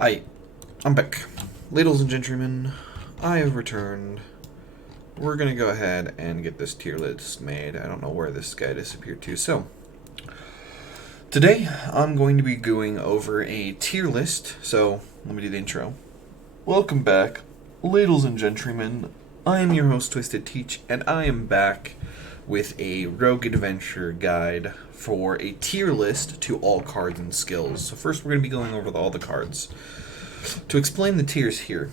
I'm back. Ladies and gentlemen, I have returned. We're gonna go ahead and get this tier list made. I don't know where this guy disappeared to. So, today I'm going to be going over a tier list. So, let me do the intro. Welcome back, ladies and gentlemen. I am your host, Twisted Teach, and I am back with a Rogue Adventure guide for a tier list to all cards and skills. So first we're going to be going over all the cards. To explain the tiers here,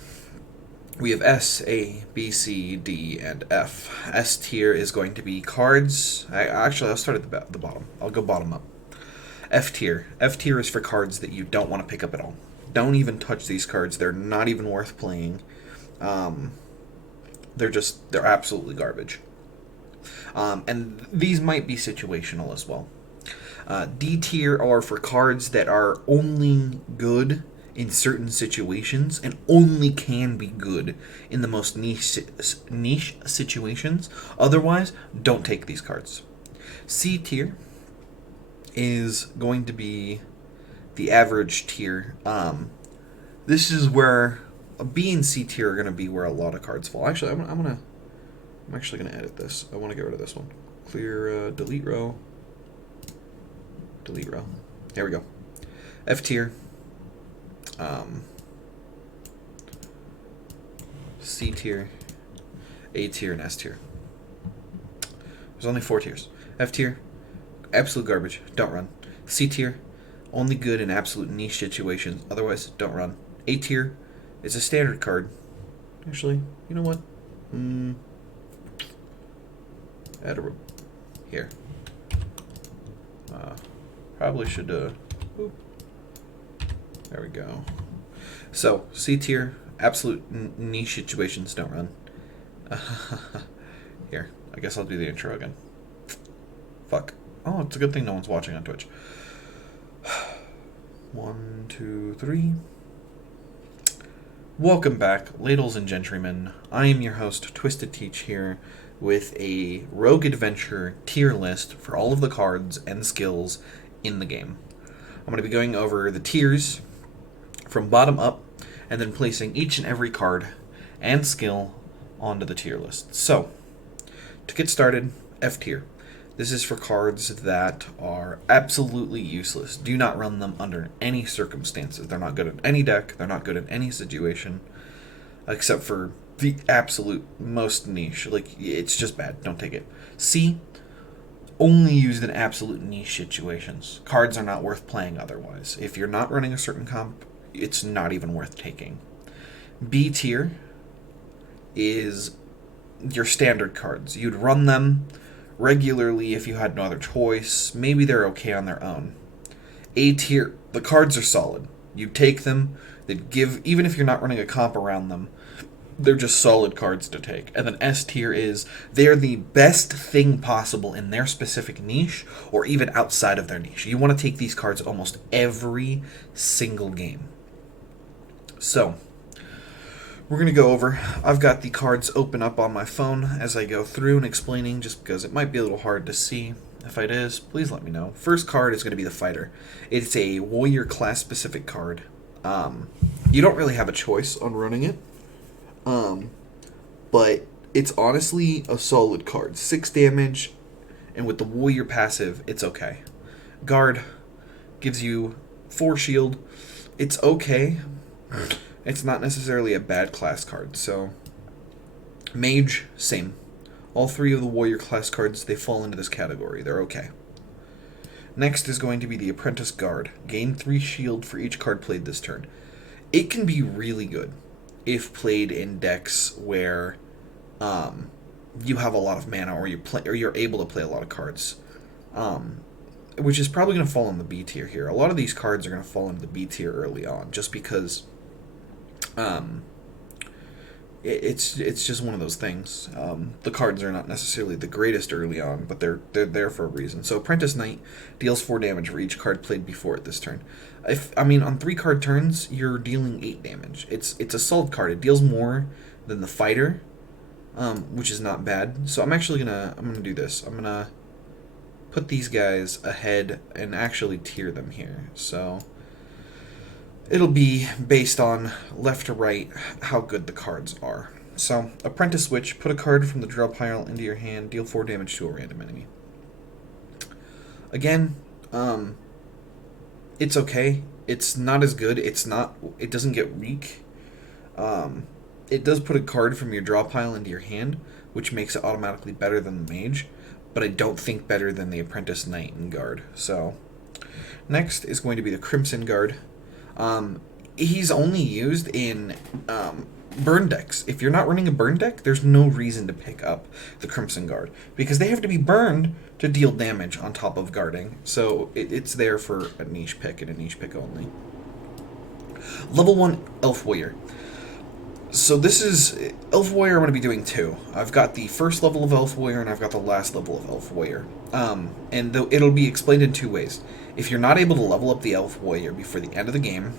we have S, A, B, C, D, and F. S tier is going to be cards. I'll start at the bottom. I'll go bottom up. F tier. F tier is for cards that you don't want to pick up at all. Don't even touch these cards. They're not even worth playing. They're absolutely garbage. And these might be situational as well. D tier are for cards that are only good in certain situations and only can be good in the most niche situations. Otherwise, don't take these cards. C tier is going to be the average tier. This is where B and C tier are going to be where a lot of cards fall. Actually, I'm actually going to edit this. I want to get rid of this one. Clear, delete row. Delete row. There we go. F tier. C tier. A tier and S tier. There's only 4 tiers. F tier. Absolute garbage. Don't run. C tier. Only good in absolute niche situations. Otherwise, don't run. A tier. It's a standard card. Actually, you know what? Add a here. Probably should. There we go. So C tier, absolute niche situations, don't run. Here, I guess I'll do the intro again. Fuck. Oh, it's a good thing no one's watching on Twitch. 1, 2, 3. Welcome back, ladies and gentlemen. I am your host, Twisted Teach, here with a Rogue Adventure tier list for all of the cards and skills in the game. I'm going to be going over the tiers from bottom up and then placing each and every card and skill onto the tier list. So, to get started, F tier. This is for cards that are absolutely useless. Do not run them under any circumstances. They're not good in any deck. They're not good in any situation. Except for the absolute most niche. Like, it's just bad. Don't take it. C, only used in absolute niche situations. Cards are not worth playing otherwise. If you're not running a certain comp, it's not even worth taking. B tier is your standard cards. You'd run them regularly if you had no other choice. Maybe they're okay on their own. A tier, the cards are solid. You take them, they give, even if you're not running a comp around them, they're just solid cards to take. And then S tier is, they're the best thing possible in their specific niche, or even outside of their niche. You want to take these cards almost every single game. So, we're going to go over. I've got the cards open up on my phone as I go through and explaining, just because it might be a little hard to see. If it is, please let me know. First card is going to be the Fighter. It's a warrior class specific card. You don't really have a choice on running it. But it's honestly a solid card. 6 damage, and with the warrior passive, it's okay. Guard gives you 4 shield. It's okay. It's not necessarily a bad class card, so... Mage, same. All 3 of the warrior class cards, they fall into this category. They're okay. Next is going to be the Apprentice Guard. Gain 3 shield for each card played this turn. It can be really good if played in decks where you have a lot of mana, or you're able to play a lot of cards. Which is probably going to fall in the B tier here. A lot of these cards are going to fall into the B tier early on, just because it's just one of those things. The cards are not necessarily the greatest early on, but they're there for a reason. So Apprentice Knight deals 4 damage for each card played before it this turn. On 3 card turns, you're dealing 8 damage. It's a solid card. It deals more than the Fighter, which is not bad. So I'm gonna do this. I'm gonna put these guys ahead and actually tier them here. So It'll be based on left to right how good the cards are. So, Apprentice Witch, put a card from the draw pile into your hand, deal 4 damage to a random enemy. Again, it's okay. It's not as good. It doesn't get weak. It does put a card from your draw pile into your hand, which makes it automatically better than the Mage, but I don't think better than the Apprentice Knight and Guard. So, next is going to be the Crimson Guard. He's only used in burn decks. If you're not running a burn deck, there's no reason to pick up the Crimson Guard, because they have to be burned to deal damage on top of guarding. So it's there for a niche pick and a niche pick only. Level 1 Elf Warrior. So this is Elf Warrior. I'm going to be doing 2. I've got the first level of Elf Warrior and I've got the last level of Elf Warrior. And it'll be explained in 2 ways. If you're not able to level up the Elf Warrior before the end of the game,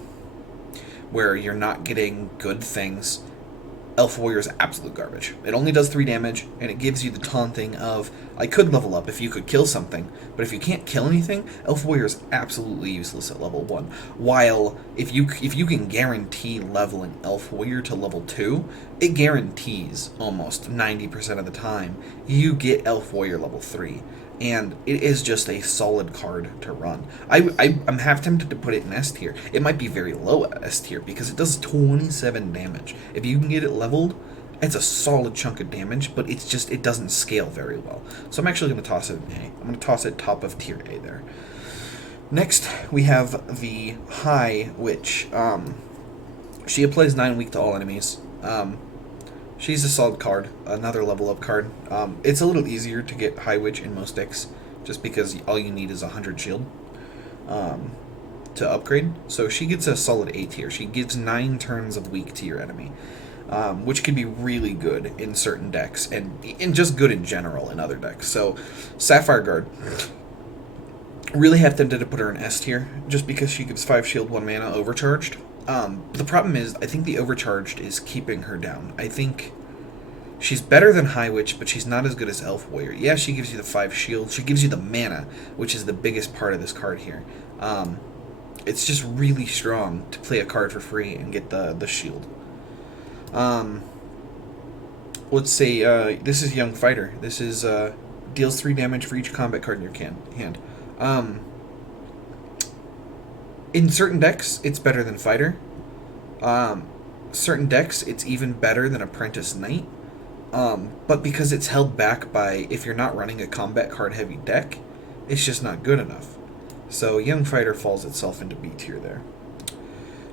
where you're not getting good things, Elf Warrior is absolute garbage. It only does 3 damage, and it gives you the taunting of, I could level up if you could kill something, but if you can't kill anything, Elf Warrior is absolutely useless at level 1. While, if you can guarantee leveling Elf Warrior to level 2, it guarantees, almost 90% of the time, you get Elf Warrior level 3. And it is just a solid card to run. I'm half tempted to put it in S tier. It might be very low S tier because it does 27 damage. If you can get it leveled, it's a solid chunk of damage, but it doesn't scale very well. So I'm actually going to toss it in A. I'm going to toss it top of tier A there. Next, we have the High Witch. She applies 9 weak to all enemies. She's a solid card, another level up card. It's a little easier to get High Witch in most decks, just because all you need is 100 shield to upgrade. So she gets a solid A tier. She gives 9 turns of weak to your enemy, which can be really good in certain decks, and just good in general in other decks. So Sapphire Guard. Really have tempted to put her in S tier, just because she gives 5 shield, 1 mana, overcharged. The problem is, I think the overcharged is keeping her down. I think she's better than High Witch, but she's not as good as Elf Warrior. Yeah, she gives you the 5 shield. She gives you the mana, which is the biggest part of this card here. It's just really strong to play a card for free and get the shield. Let's say this is Young Fighter. This is deals 3 damage for each combat card in your hand. In certain decks, it's better than Fighter. Certain decks, it's even better than Apprentice Knight. But because it's held back by, if you're not running a combat card heavy deck, it's just not good enough. So Young Fighter falls itself into B tier there.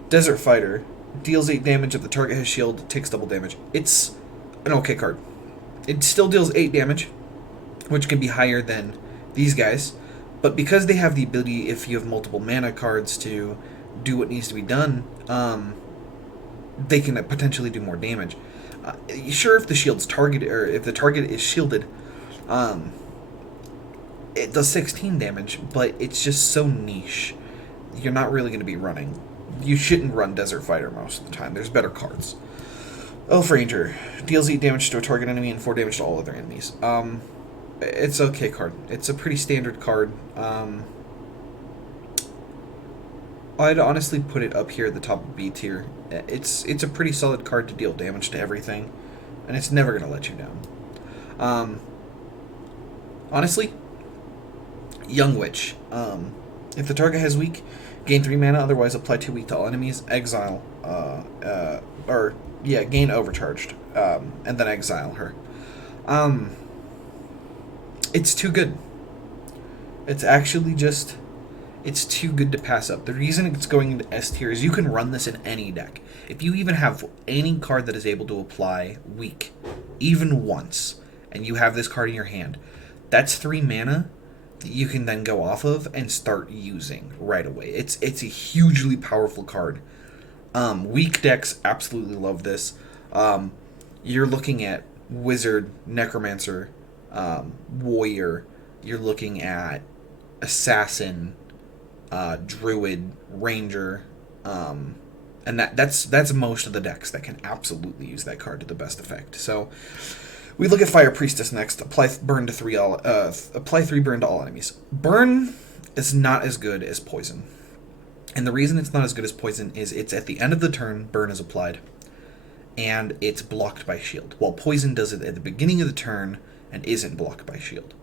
Desert Fighter deals 8 damage if the target has shield, takes double damage. It's an okay card. It still deals 8 damage, which can be higher than these guys. But because they have the ability, if you have multiple mana cards, to do what needs to be done, they can potentially do more damage. Sure, if the shield's targeted, or if the target is shielded, it does 16 damage, but it's just so niche. You're not really going to be running. You shouldn't run Desert Fighter most of the time. There's better cards. Elf Ranger deals 8 damage to a target enemy and 4 damage to all other enemies. It's an okay card. It's a pretty standard card. I'd honestly put it up here at the top of B tier. It's a pretty solid card to deal damage to everything, and it's never going to let you down. Honestly, Young Witch. If the target has weak, gain 3 mana, otherwise apply 2 weak to all enemies, exile, gain overcharged, and then exile her. It's too good. It's actually just, it's too good to pass up. The reason it's going into S tier is you can run this in any deck. If you even have any card that is able to apply weak, even once, and you have this card in your hand, that's 3 mana that you can then go off of and start using right away. It's a hugely powerful card. Weak decks absolutely love this. You're looking at Wizard, Necromancer, Warrior, you're looking at Assassin, Druid, Ranger, and that's most of the decks that can absolutely use that card to the best effect. So we look at Fire Priestess next. Apply 3 burn to all enemies. Burn is not as good as Poison. And the reason it's not as good as poison is it's at the end of the turn, burn is applied, and it's blocked by shield, while poison does it at the beginning of the turn and isn't blocked by shield.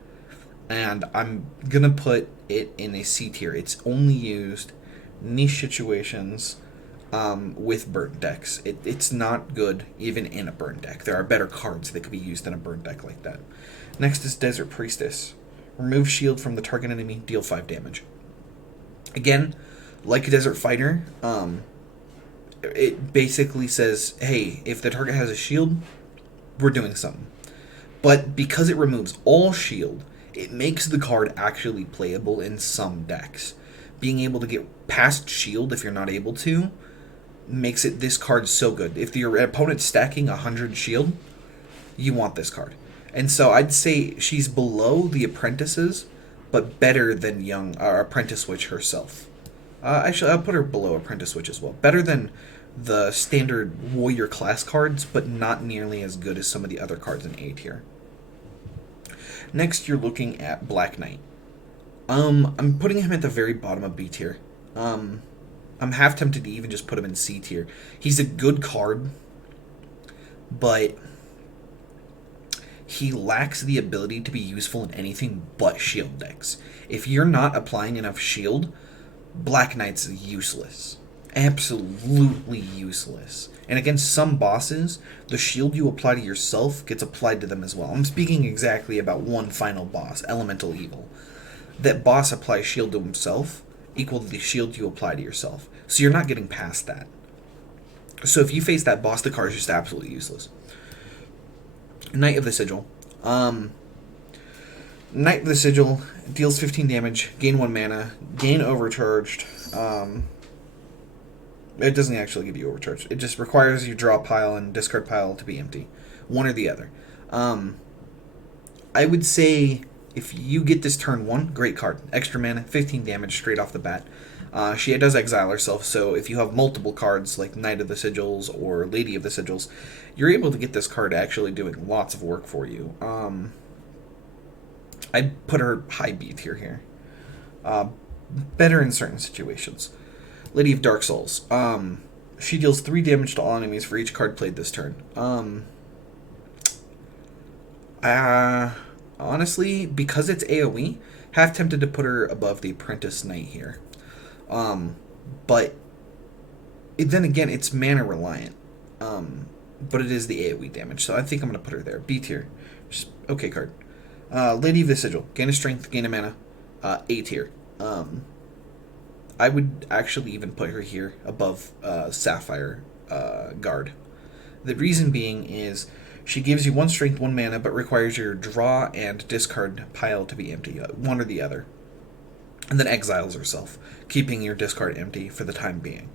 And I'm going to put it in a C tier. It's only used niche situations with burn decks. It's not good even in a burn deck. There are better cards that could be used in a burn deck like that. Next is Desert Priestess. Remove shield from the target enemy, deal 5 damage. Again, like a Desert Fighter, it basically says, hey, if the target has a shield, we're doing something. But because it removes all shield, it makes the card actually playable in some decks. Being able to get past shield if you're not able to makes it this card so good. If your opponent's stacking 100 shield, you want this card. And so I'd say she's below the Apprentices, but better than young Apprentice Witch herself. Actually, I'll put her below Apprentice Witch as well. Better than the standard warrior class cards, but not nearly as good as some of the other cards in A tier. Next, you're looking at Black Knight. I'm putting him at the very bottom of B tier. I'm half tempted to even just put him in C tier. He's a good card, but he lacks the ability to be useful in anything but shield decks. If you're not applying enough shield, Black Knight's useless. Absolutely useless. And against some bosses, the shield you apply to yourself gets applied to them as well. I'm speaking exactly about one final boss, Elemental Evil. That boss applies shield to himself equal to the shield you apply to yourself. So you're not getting past that. So if you face that boss, the card is just absolutely useless. Knight of the Sigil. Knight of the Sigil deals 15 damage, gain 1 mana, gain overcharged. It doesn't actually give you overcharged. It just requires you draw a pile and discard pile to be empty. One or the other. I would say if you get this turn 1, great card. Extra mana, 15 damage straight off the bat. She does exile herself, so if you have multiple cards like Knight of the Sigils or Lady of the Sigils, you're able to get this card actually doing lots of work for you. I'd put her high B tier here. Better in certain situations. Lady of Dark Souls. She deals 3 damage to all enemies for each card played this turn. Honestly, because it's AoE, half tempted to put her above the Apprentice Knight here. But then again, it's mana reliant. But it is the AoE damage, so I think I'm going to put her there. B tier. Just okay card. Lady of the Sigil. Gain a strength, gain a mana. A tier. I would actually even put her here above Sapphire Guard. The reason being is she gives you 1 strength, 1 mana, but requires your draw and discard pile to be empty, one or the other. And then exiles herself, keeping your discard empty for the time being.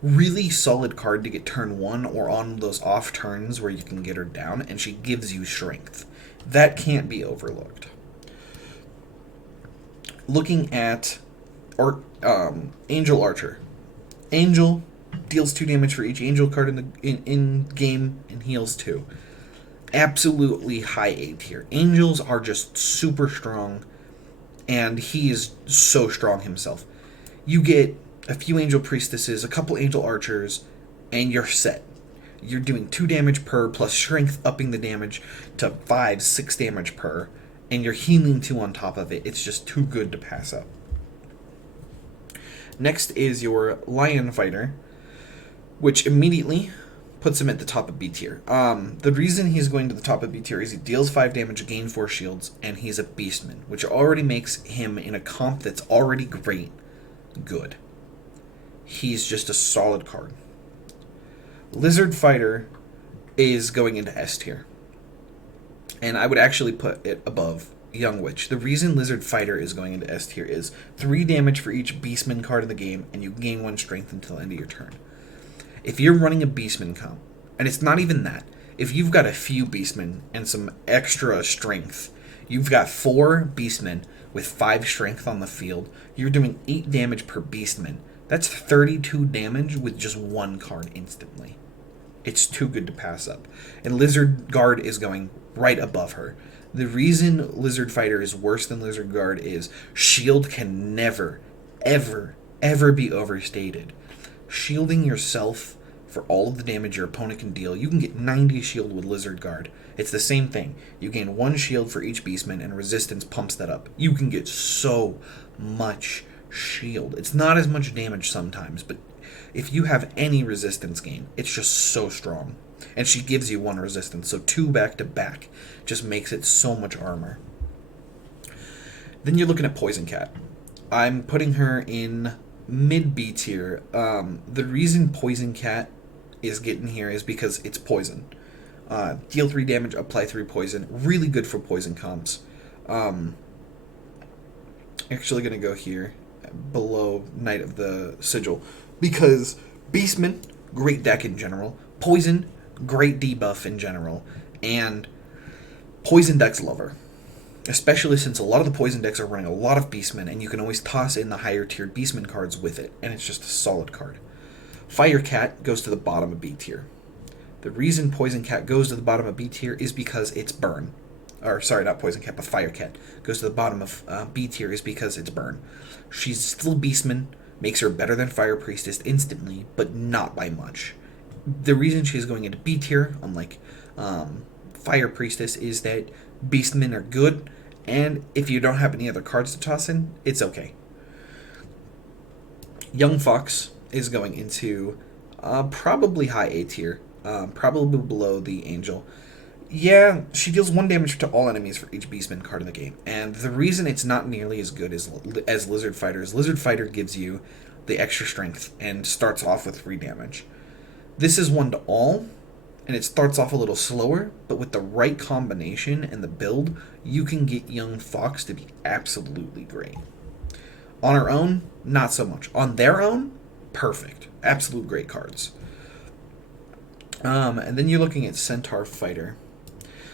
Really solid card to get turn 1 or on those off turns where you can get her down, and she gives you strength. That can't be overlooked. Looking at Angel Archer. Angel deals 2 damage for each Angel card in game and heals 2. Absolutely high A tier. Angels are just super strong, and he is so strong himself. You get a few Angel Priestesses, a couple Angel Archers, and you're set. You're doing 2 damage per, plus strength upping the damage to 5, 6 damage per, and you're healing 2 on top of it. It's just too good to pass up. Next is your Lion Fighter, which immediately puts him at the top of B tier. The reason he's going to the top of B tier is he deals 5 damage, gain 4 shields, and he's a Beastman, which already makes him, in a comp that's already great, good. He's just a solid card. Lizard Fighter is going into S tier, and I would actually put it above Young Witch. The reason Lizard Fighter is going into S tier is 3 damage for each Beastman card in the game, and you gain 1 strength until the end of your turn. If you're running a Beastman comp, and it's not even that, if you've got a few Beastmen and some extra strength, you've got 4 Beastmen with 5 strength on the field, you're doing 8 damage per Beastman. That's 32 damage with just 1 card instantly. It's too good to pass up. And Lizard Guard is going right above her. The reason Lizard Fighter is worse than Lizard Guard is shield can never, ever ever be overstated. Shielding yourself for all of the damage your opponent can deal. You can get 90 shield with Lizard Guard. It's the same thing. You gain 1 shield for each Beastman, and Resistance pumps that up. You can get so much shield. It's not as much damage sometimes, but if you have any resistance gain, it's just so strong. And she gives you 1 resistance, so 2 back to back just makes it so much armor. Then you're looking at Poison Cat. I'm putting her in mid B tier. The reason Poison Cat is getting here is because it's poison. Deal 3 damage, apply 3 poison. Really good for poison comps. Actually going to go here below Knight of the Sigil, because Beastman, great deck in general. Poison, great debuff in general. And poison decks love her. Especially since a lot of the poison decks are running a lot of Beastmen, and you can always toss in the higher tiered Beastman cards with it, and it's just a solid card. Fire Cat goes to the bottom of B tier. The reason Poison Cat goes to the bottom of B tier is because it's burn. Or, sorry, not Poison Cat, but Fire Cat goes to the bottom of B tier is because it's burn. She's still Beastman, makes her better than Fire Priestess instantly, but not by much. The reason she's going into B tier, unlike Fire Priestess, is that Beastmen are good, and if you don't have any other cards to toss in, it's okay. Young Fox is going into probably high A tier, probably below the Angel. Yeah, she deals 1 damage to all enemies for each Beastman card in the game, and the reason it's not nearly as good as Lizard Fighter is Lizard Fighter gives you the extra strength and starts off with 3 damage. This is 1 to all, and it starts off a little slower, but with the right combination and the build, you can get Young Fox to be absolutely great. On her own, not so much. On their own, perfect. Absolute great cards. And then you're looking at Centaur Fighter.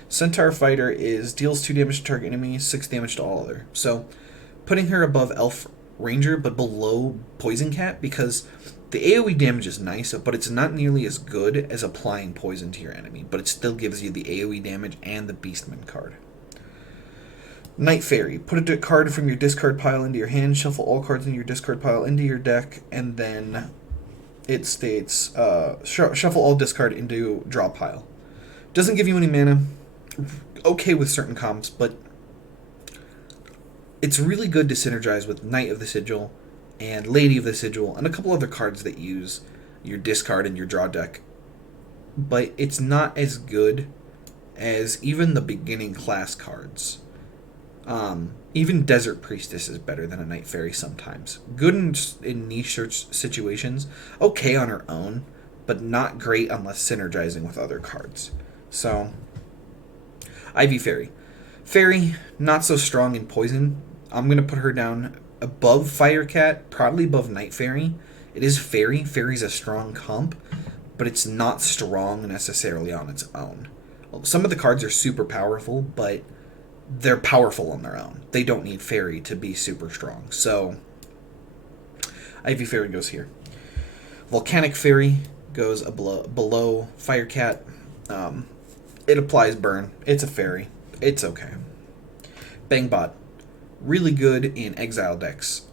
Centaur Fighter is deals 2 damage to target enemy, 6 damage to all other. So, putting her above Elf Ranger, but below Poison Cat, because the AoE damage is nice, but it's not nearly as good as applying poison to your enemy, but it still gives you the AoE damage and the Beastman card. Night Fairy. Put a card from your discard pile into your hand, shuffle all cards in your discard pile into your deck, and then it states, shuffle all discard into draw pile. Doesn't give you any mana. Okay with certain comps, but it's really good to synergize with Knight of the Sigil and Lady of the Sigil and a couple other cards that use your discard and your draw deck. But it's not as good as even the beginning class cards. Even Desert Priestess is better than a Night Fairy sometimes. Good in niche search situations, okay on her own, but not great unless synergizing with other cards. So, Ivy Fairy. Fairy, not so strong in poison. I'm going to put her down above Fire Cat, probably above Night Fairy. It is Fairy. Fairy's a strong comp, but it's not strong necessarily on its own. Some of the cards are super powerful, but they're powerful on their own. They don't need Fairy to be super strong. So, Ivy Fairy goes here. Volcanic Fairy goes below Fire Cat. It applies burn. It's a fairy. It's okay. Bangbot. Really good in exile decks.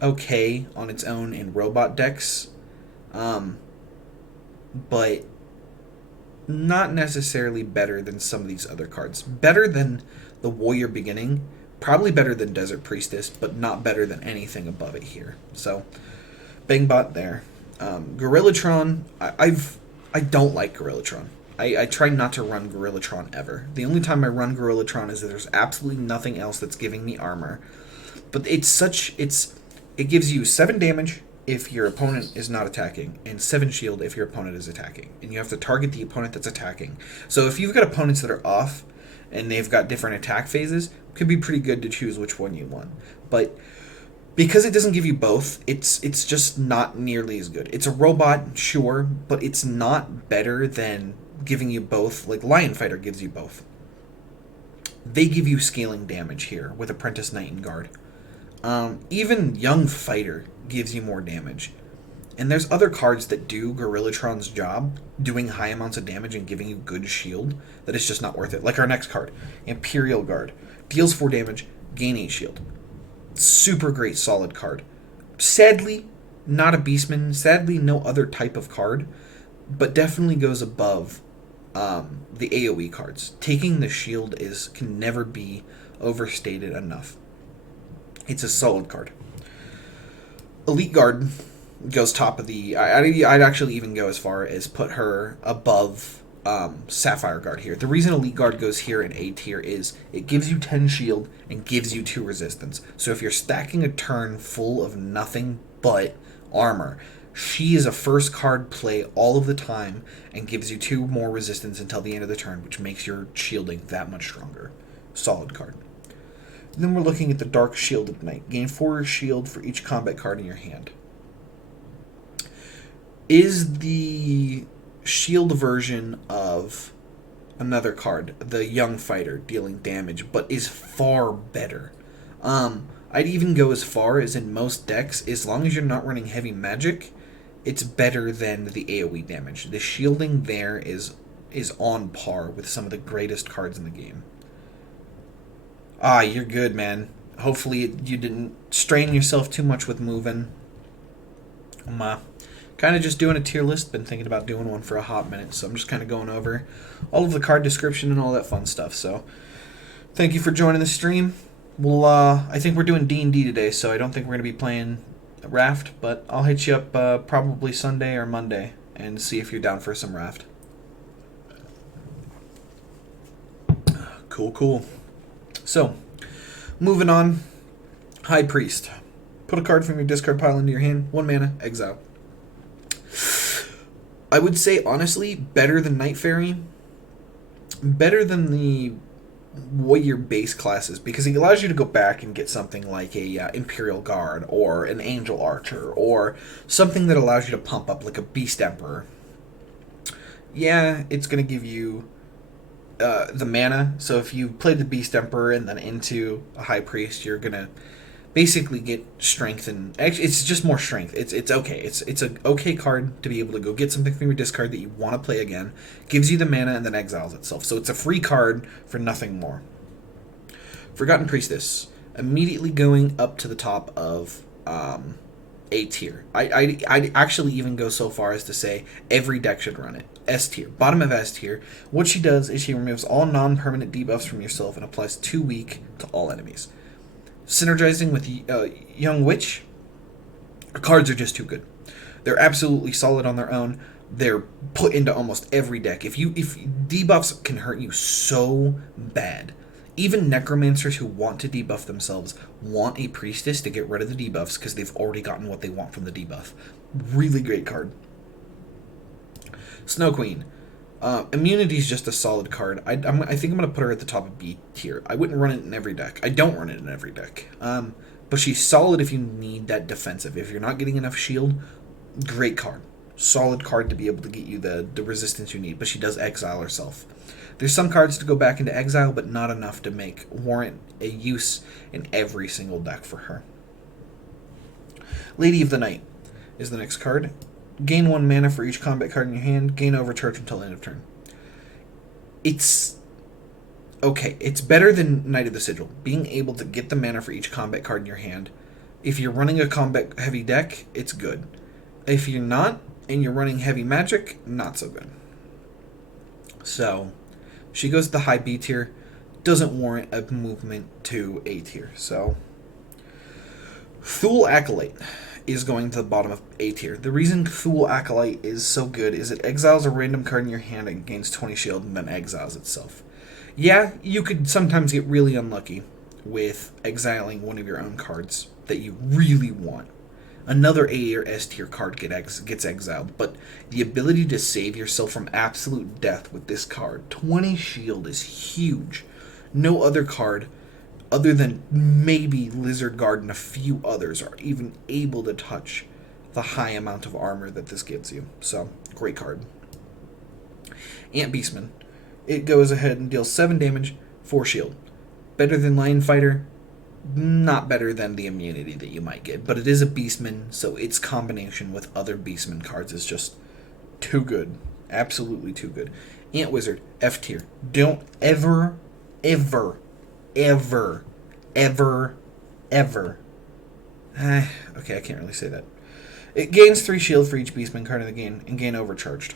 Okay on its own in robot decks. But not necessarily better than some of these other cards. Better than the Warrior Beginning. Probably better than Desert Priestess, but not better than anything above it here. So, Bangbot there. Gorillatron. I don't like Gorillatron. I try not to run Gorillatron ever. The only time I run Gorillatron is that there's absolutely nothing else that's giving me armor. But it gives you 7 damage if your opponent is not attacking, and 7 shield if your opponent is attacking. And you have to target the opponent that's attacking. So if you've got opponents that are off, and they've got different attack phases, it could be pretty good to choose which one you want. But because it doesn't give you both, it's just not nearly as good. It's a robot, sure, but it's not better than giving you both, like Lion Fighter gives you both. They give you scaling damage here with Apprentice Knight and Guard. Even Young Fighter gives you more damage. And there's other cards that do Gorillatron's job, doing high amounts of damage and giving you good shield, that it's just not worth it. Like our next card, Imperial Guard. Deals 4 damage, gain 8 shield. Super great solid card. Sadly, not a Beastman. Sadly, no other type of card, but definitely goes above the AoE cards. Taking the shield can never be overstated enough. It's a solid card. Elite Guard goes top of the. I'd actually even go as far as put her above Sapphire Guard here. The reason Elite Guard goes here in A tier is it gives you 10 shield and gives you 2 resistance. So if you're stacking a turn full of nothing but armor, she is a first card play all of the time and gives you 2 more resistance until the end of the turn, which makes your shielding that much stronger. Solid card. Then we're looking at the Dark Shielded Knight. Gain 4 shield for each combat card in your hand. Is the shield version of another card, the Young Fighter, dealing damage, but is far better. I'd even go as far as in most decks, as long as you're not running heavy magic, it's better than the AoE damage. The shielding there is on par with some of the greatest cards in the game. You're good, man. Hopefully you didn't strain yourself too much with moving. I'm kind of just doing a tier list. Been thinking about doing one for a hot minute, so I'm just kind of going over all of the card description and all that fun stuff. So thank you for joining the stream. I think we're doing D&D today, so I don't think we're going to be playing Raft, but I'll hit you up probably Sunday or Monday and see if you're down for some Raft. Cool. So, moving on. High Priest. Put a card from your discard pile into your hand. 1 mana, exile. I would say, honestly, better than Night Fairy. Better than the warrior base classes, because it allows you to go back and get something like a Imperial Guard or an Angel Archer or something that allows you to pump up like a Beast Emperor. Yeah, it's going to give you the mana. So if you play the Beast Emperor and then into a High Priest, you're going to basically get strength, and actually it's just more strength. It's okay. It's an okay card to be able to go get something from your discard that you want to play again. Gives you the mana and then exiles itself. So it's a free card for nothing more. Forgotten Priestess, immediately going up to the top of A tier. I'd actually even go so far as to say every deck should run it. S tier, bottom of S tier. What she does is she removes all non-permanent debuffs from yourself and applies 2 weak to all enemies. Synergizing with Young Witch, her cards are just too good. They're absolutely solid on their own. They're put into almost every deck. If debuffs can hurt you so bad, even necromancers who want to debuff themselves want a priestess to get rid of the debuffs because they've already gotten what they want from the debuff. Really great card. Snow Queen. Immunity is just a solid card. I think I'm going to put her at the top of B tier. I wouldn't run it in every deck. I don't run it in every deck. But she's solid if you need that defensive. If you're not getting enough shield, great card. Solid card to be able to get you the resistance you need. But she does exile herself. There's some cards to go back into exile, but not enough to warrant a use in every single deck for her. Lady of the Night is the next card. Gain 1 mana for each combat card in your hand. Gain overcharge until end of turn. It's okay. It's better than Knight of the Sigil. Being able to get the mana for each combat card in your hand. If you're running a combat heavy deck, it's good. If you're not, and you're running heavy magic, not so good. So, she goes to the high B tier. Doesn't warrant a movement to A tier. So, Thule Acolyte is going to the bottom of A tier. The reason Thule Acolyte is so good is it exiles a random card in your hand and gains 20 shield and then exiles itself. Yeah, you could sometimes get really unlucky with exiling one of your own cards that you really want. Another A or S tier card gets exiled, but the ability to save yourself from absolute death with this card, 20 shield, is huge. No other card other than maybe Lizard Guard and a few others are even able to touch the high amount of armor that this gives you. So, great card. Ant Beastman. It goes ahead and deals 7 damage, 4 shield. Better than Lion Fighter, not better than the immunity that you might get, but it is a Beastman, so its combination with other Beastman cards is just too good. Absolutely too good. Ant Wizard, F tier. Don't ever Okay, I can't really say that. It gains 3 shield for each Beastman card in the game and gain overcharged.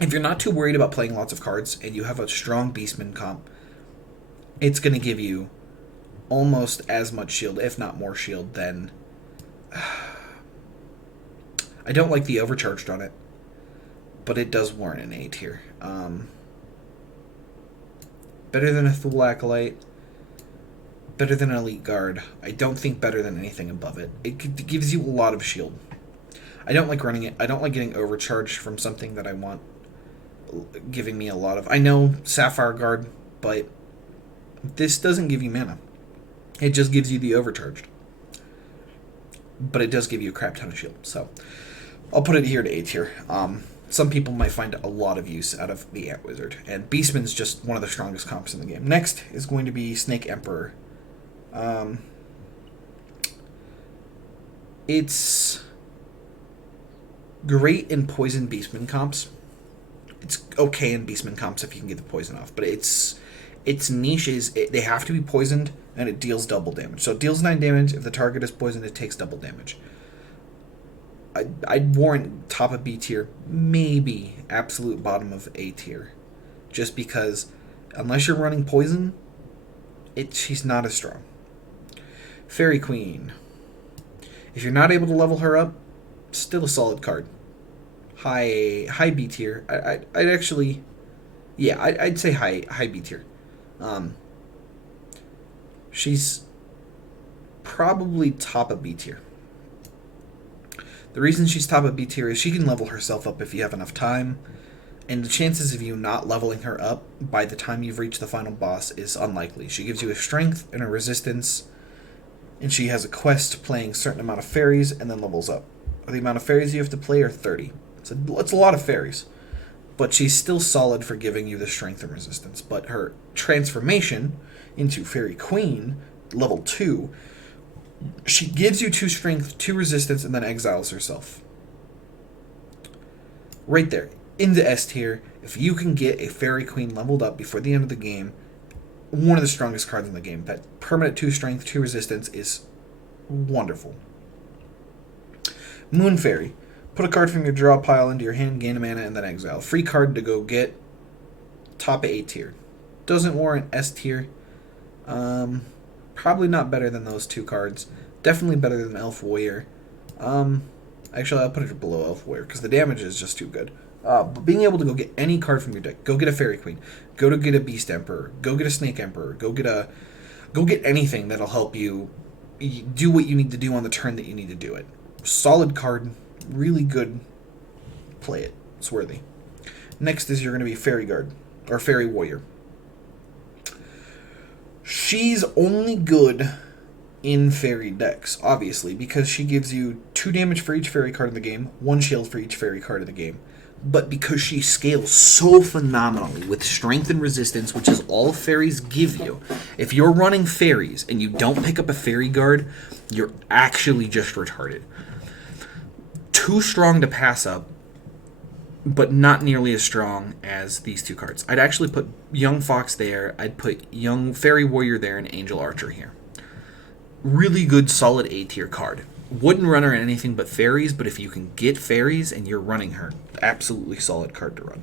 If you're not too worried about playing lots of cards and you have a strong Beastman comp, it's going to give you almost as much shield, if not more shield, than... I don't like the overcharged on it, but it does warrant an A tier. Better than a Thule Acolyte. Better than an Elite Guard. I don't think better than anything above it. It gives you a lot of shield. I don't like running it. I don't like getting overcharged from something that I want giving me a lot of... I know Sapphire Guard, but this doesn't give you mana. It just gives you the overcharged. But it does give you a crap ton of shield. So I'll put it here to A tier. Some people might find a lot of use out of the Ant Wizard. And Beastman's just one of the strongest comps in the game. Next is going to be Snake Emperor. It's great in poison Beastman comps. It's okay in Beastman comps if you can get the poison off. But its niche is they have to be poisoned and it deals double damage. So it deals 9 damage. If the target is poisoned, it takes double damage. I'd warrant top of B tier, maybe absolute bottom of A tier. Just because unless you're running poison, she's not as strong. Fairy Queen. If you're not able to level her up, still a solid card. High B tier. I'd actually, yeah, I'd say high B tier. She's probably top of B tier. The reason she's top of B tier is she can level herself up if you have enough time, and the chances of you not leveling her up by the time you've reached the final boss is unlikely. She gives you a strength and a resistance, and she has a quest playing a certain amount of fairies and then levels up. The amount of fairies you have to play are 30. It's a lot of fairies, but she's still solid for giving you the strength and resistance. But her transformation into Fairy Queen, level 2, she gives you 2 strength, 2 resistance, and then exiles herself. Right there. In the S tier, if you can get a Fairy Queen leveled up before the end of the game, one of the strongest cards in the game. That permanent 2 strength, 2 resistance is wonderful. Moon Fairy. Put a card from your draw pile into your hand, gain a mana, and then exile. Free card to go get. Top of A tier. Doesn't warrant S tier. Probably not better than those 2 cards. Definitely better than Elf Warrior. Actually, I'll put it below Elf Warrior because the damage is just too good. But being able to go get any card from your deck, go get a Fairy Queen, go to get a Beast Emperor, go get a Snake Emperor, go get anything that'll help you do what you need to do on the turn that you need to do it. Solid card, really good. Play it. It's worthy. Next is you're going to be Fairy Guard or Fairy Warrior. She's only good in fairy decks, obviously, because she gives you 2 damage for each fairy card in the game, 1 shield for each fairy card in the game. But because she scales so phenomenally with strength and resistance, which is all fairies give you, if you're running fairies and you don't pick up a Fairy Guard, you're actually just retarded. Too strong to pass up, but not nearly as strong as these 2 cards. I'd actually put Young Fox there, I'd put Young Fairy Warrior there, and Angel Archer here. Really good, solid A tier card. Wouldn't run her in anything but fairies, but if you can get fairies and you're running her, absolutely solid card to run.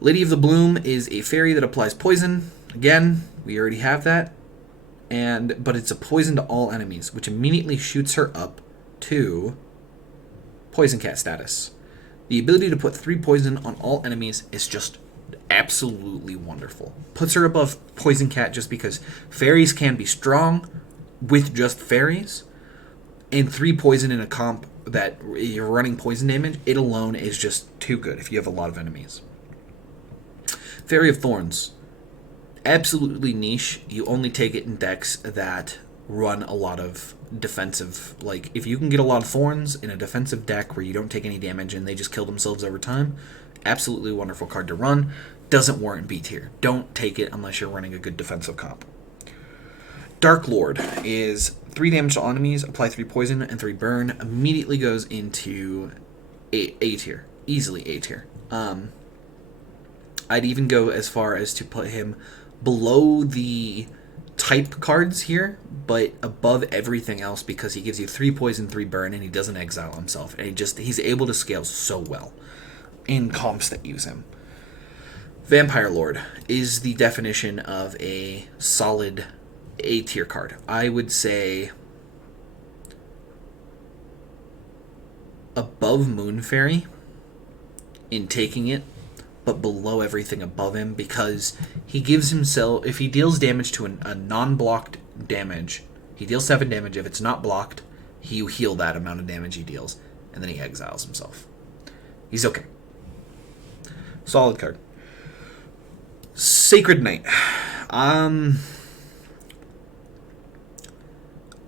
Lady of the Bloom is a fairy that applies poison. Again, we already have that. But it's a poison to all enemies, which immediately shoots her up to Poison Cat status. The ability to put 3 poison on all enemies is just absolutely wonderful. Puts her above Poison Cat just because fairies can be strong with just fairies, and 3 poison in a comp that you're running poison damage, it alone is just too good if you have a lot of enemies. Fairy of Thorns. Absolutely niche. You only take it in decks that run a lot of defensive. Like, if you can get a lot of thorns in a defensive deck where you don't take any damage and they just kill themselves over time, absolutely wonderful card to run. Doesn't warrant B tier. Don't take it unless you're running a good defensive comp. Dark Lord is 3 damage to all enemies, apply 3 poison and 3 burn, immediately goes into A tier. Easily A tier. I'd even go as far as to put him below the type cards here, but above everything else because he gives you 3 poison, 3 burn, and he doesn't exile himself. And he's able to scale so well in comps that use him. Vampire Lord is the definition of a solid A tier card. I would say above Moon Fairy in taking it, but below everything above him because he gives himself, if he deals damage to a non-blocked damage, he deals 7 damage. If it's not blocked, he heal that amount of damage he deals, and then he exiles himself. He's okay. Solid card. Sacred Knight. I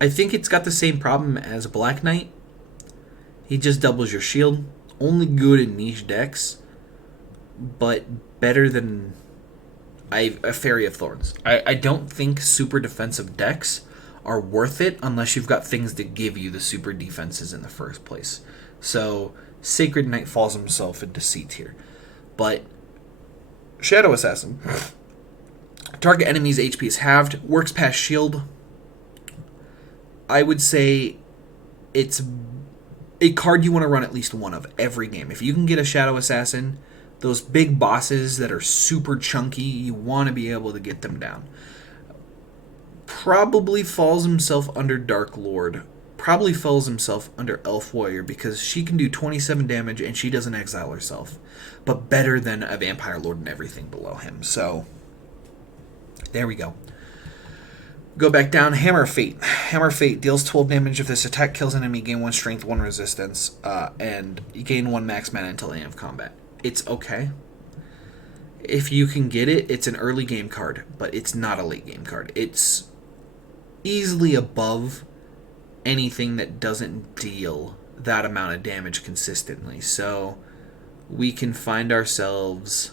think it's got the same problem as Black Knight. He just doubles your shield. Only good in niche decks, but better than a Fairy of Thorns. I don't think super defensive decks are worth it unless you've got things to give you the super defenses in the first place. So Sacred Knight falls himself into C tier. But Shadow Assassin. Target enemy's HP is halved. Works past shield. I would say it's a card you want to run at least one of every game. If you can get a Shadow Assassin, those big bosses that are super chunky, you want to be able to get them down. Probably falls himself under Dark Lord. Probably falls himself under Elf Warrior because she can do 27 damage and she doesn't exile herself. But better than a Vampire Lord and everything below him. So, there we go. Go back down. Hammer Fate. Hammer Fate deals 12 damage if this attack kills an enemy, gain 1 strength, 1 resistance, and you gain 1 max mana until the end of combat. It's okay. If you can get it, it's an early game card, but it's not a late game card. It's easily above anything that doesn't deal that amount of damage consistently. So we can find ourselves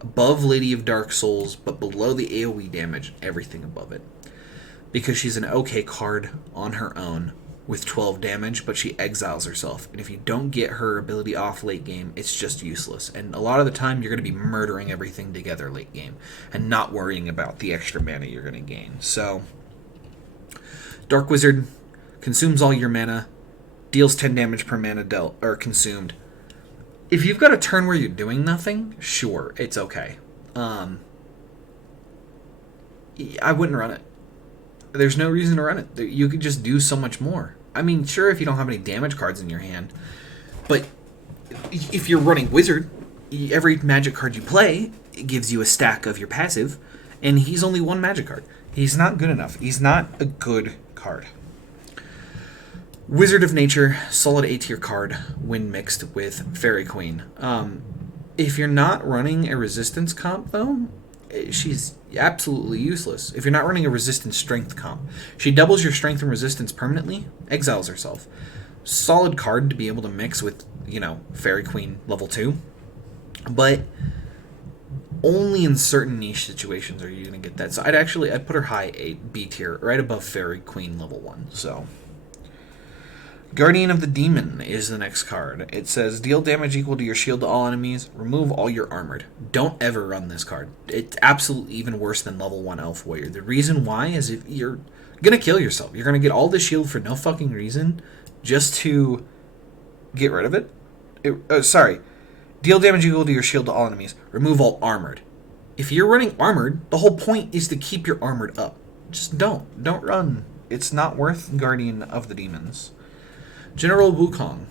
above Lady of Dark Souls, but below the AoE damage, everything above it. Because she's an okay card on her own with 12 damage, but she exiles herself. And if you don't get her ability off late game, it's just useless. And a lot of the time, you're going to be murdering everything together late game and not worrying about the extra mana you're going to gain. So, Dark Wizard consumes all your mana, deals 10 damage per mana dealt or consumed. If you've got a turn where you're doing nothing, sure, it's okay. I wouldn't run it. There's no reason to run it. You could just do so much more. I mean, sure, if you don't have any damage cards in your hand, but if you're running Wizard, every magic card you play gives you a stack of your passive, and he's only 1 magic card. He's not good enough. He's not a good card. Wizard of Nature, solid A tier card when mixed with Fairy Queen. If you're not running a resistance comp, though, she's absolutely useless. If you're not running a resistance strength comp, she doubles your strength and resistance permanently, exiles herself. Solid card to be able to mix with, Fairy Queen level 2, but only in certain niche situations are you going to get that. So I'd put her high A, B tier, right above Fairy Queen level 1. So Guardian of the Demon is the next card. It says, deal damage equal to your shield to all enemies, remove all your armored. Don't ever run this card. It's absolutely even worse than level 1 Elf Warrior. The reason why is if you're going to kill yourself. You're going to get all the shield for no fucking reason just to get rid of it. Deal damage equal to your shield to all enemies, remove all armored. If you're running armored, the whole point is to keep your armored up. Just don't run. It's not worth Guardian of the Demons. General Wukong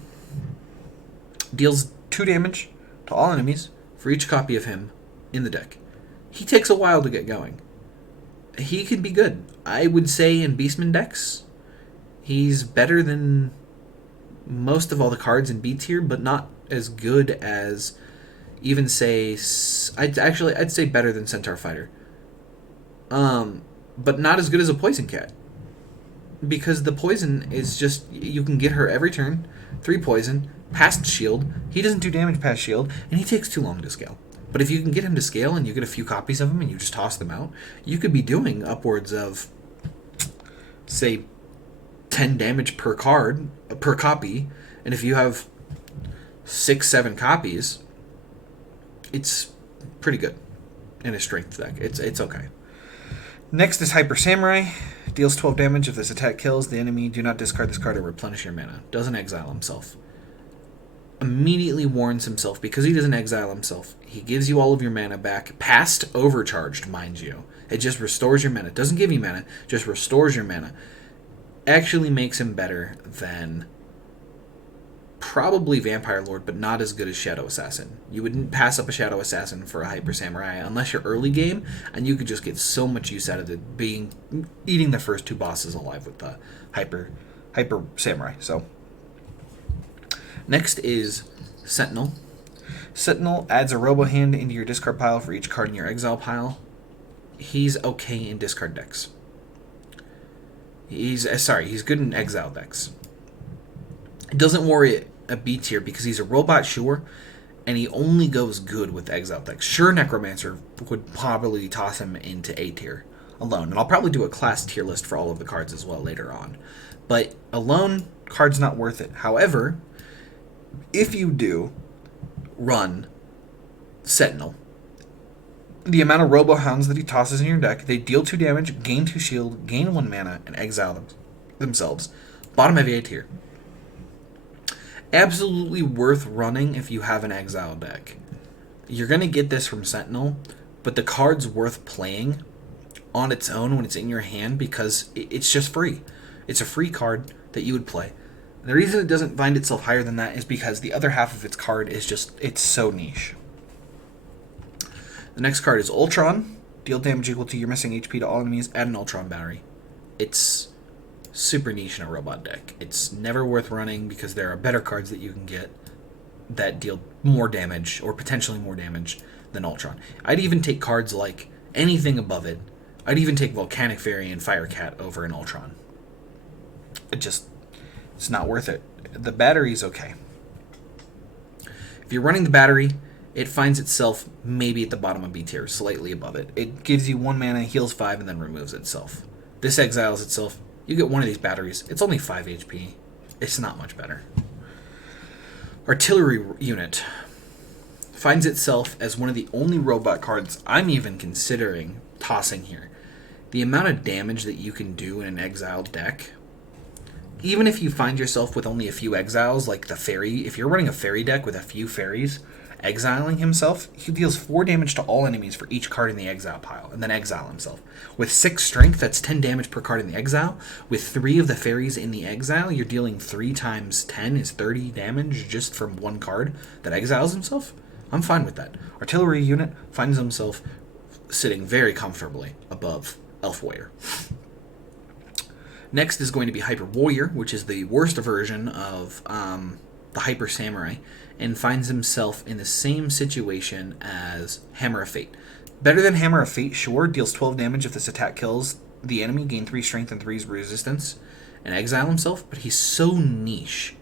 deals 2 damage to all enemies for each copy of him in the deck. He takes a while to get going. He could be good. I would say in Beastman decks, he's better than most of all the cards in B tier, but not as good as even say... I'd say better than Centaur Fighter. But not as good as a Poison Cat. Because the poison is just, you can get her every turn, 3 poison, past shield, he doesn't do damage past shield, and he takes too long to scale. But if you can get him to scale and you get a few copies of him and you just toss them out, you could be doing upwards of, say, 10 damage per card, per copy, and if you have 6-7 copies, it's pretty good in a strength deck. It's okay. Next is Hyper Samurai. Deals 12 damage if this attack kills the enemy. Do not discard this card or replenish your mana. Doesn't exile himself. Immediately warns himself because he doesn't exile himself. He gives you all of your mana back, past overcharged, mind you. It just restores your mana. It doesn't give you mana, just restores your mana. Actually makes him better than probably Vampire Lord, but not as good as Shadow Assassin. You wouldn't pass up a Shadow Assassin for a Hyper Samurai unless you're early game, and you could just get so much use out of it eating the first 2 bosses alive with the Hyper Samurai. So next is Sentinel. Sentinel adds a Robo Hand into your discard pile for each card in your exile pile. He's okay in discard decks. He's good in exile decks. It doesn't worry a B tier because he's a robot, sure, and he only goes good with exile decks. Sure, Necromancer would probably toss him into A tier alone, and I'll probably do a class tier list for all of the cards as well later on. But alone, card's not worth it. However, if you do run Sentinel, the amount of Robo-Hounds that he tosses in your deck, they deal 2 damage, gain 2 shield, gain 1 mana, and exile themselves. Bottom of A tier. Absolutely worth running if you have an exile deck. You're going to get this from Sentinel, but the card's worth playing on its own when it's in your hand because it's just free. It's a free card that you would play. The reason it doesn't find itself higher than that is because the other half of its card is it's so niche. The next card is Ultron. Deal damage equal to your missing HP to all enemies. Add an Ultron battery. It's super niche in a robot deck. It's never worth running because there are better cards that you can get that deal more damage or potentially more damage than Ultron. I'd even take cards like anything above it. I'd even take Volcanic Fairy and Firecat over an Ultron. It's not worth it. The battery's okay. If you're running the battery, it finds itself maybe at the bottom of B tier, slightly above it. It gives you 1 mana, heals 5, and then removes itself. This exiles itself. You get one of these batteries. It's only 5 HP. It's not much better. Artillery Unit finds itself as one of the only robot cards I'm even considering tossing here. The amount of damage that you can do in an exiled deck, even if you find yourself with only a few exiles, like the fairy, if you're running a fairy deck with a few fairies, exiling himself, he deals 4 damage to all enemies for each card in the exile pile, and then exile himself. With 6 strength, that's 10 damage per card in the exile. With 3 of the fairies in the exile, you're dealing 3 times 10 is 30 damage just from 1 card that exiles himself. I'm fine with that. Artillery Unit finds himself sitting very comfortably above Elf Warrior. Next is going to be Hyper Warrior, which is the worst version of the Hyper Samurai, and finds himself in the same situation as Hammer of Fate. Better than Hammer of Fate, sure. Deals 12 damage if this attack kills the enemy, gain 3 strength and 3 resistance, and exile himself, but he's so niche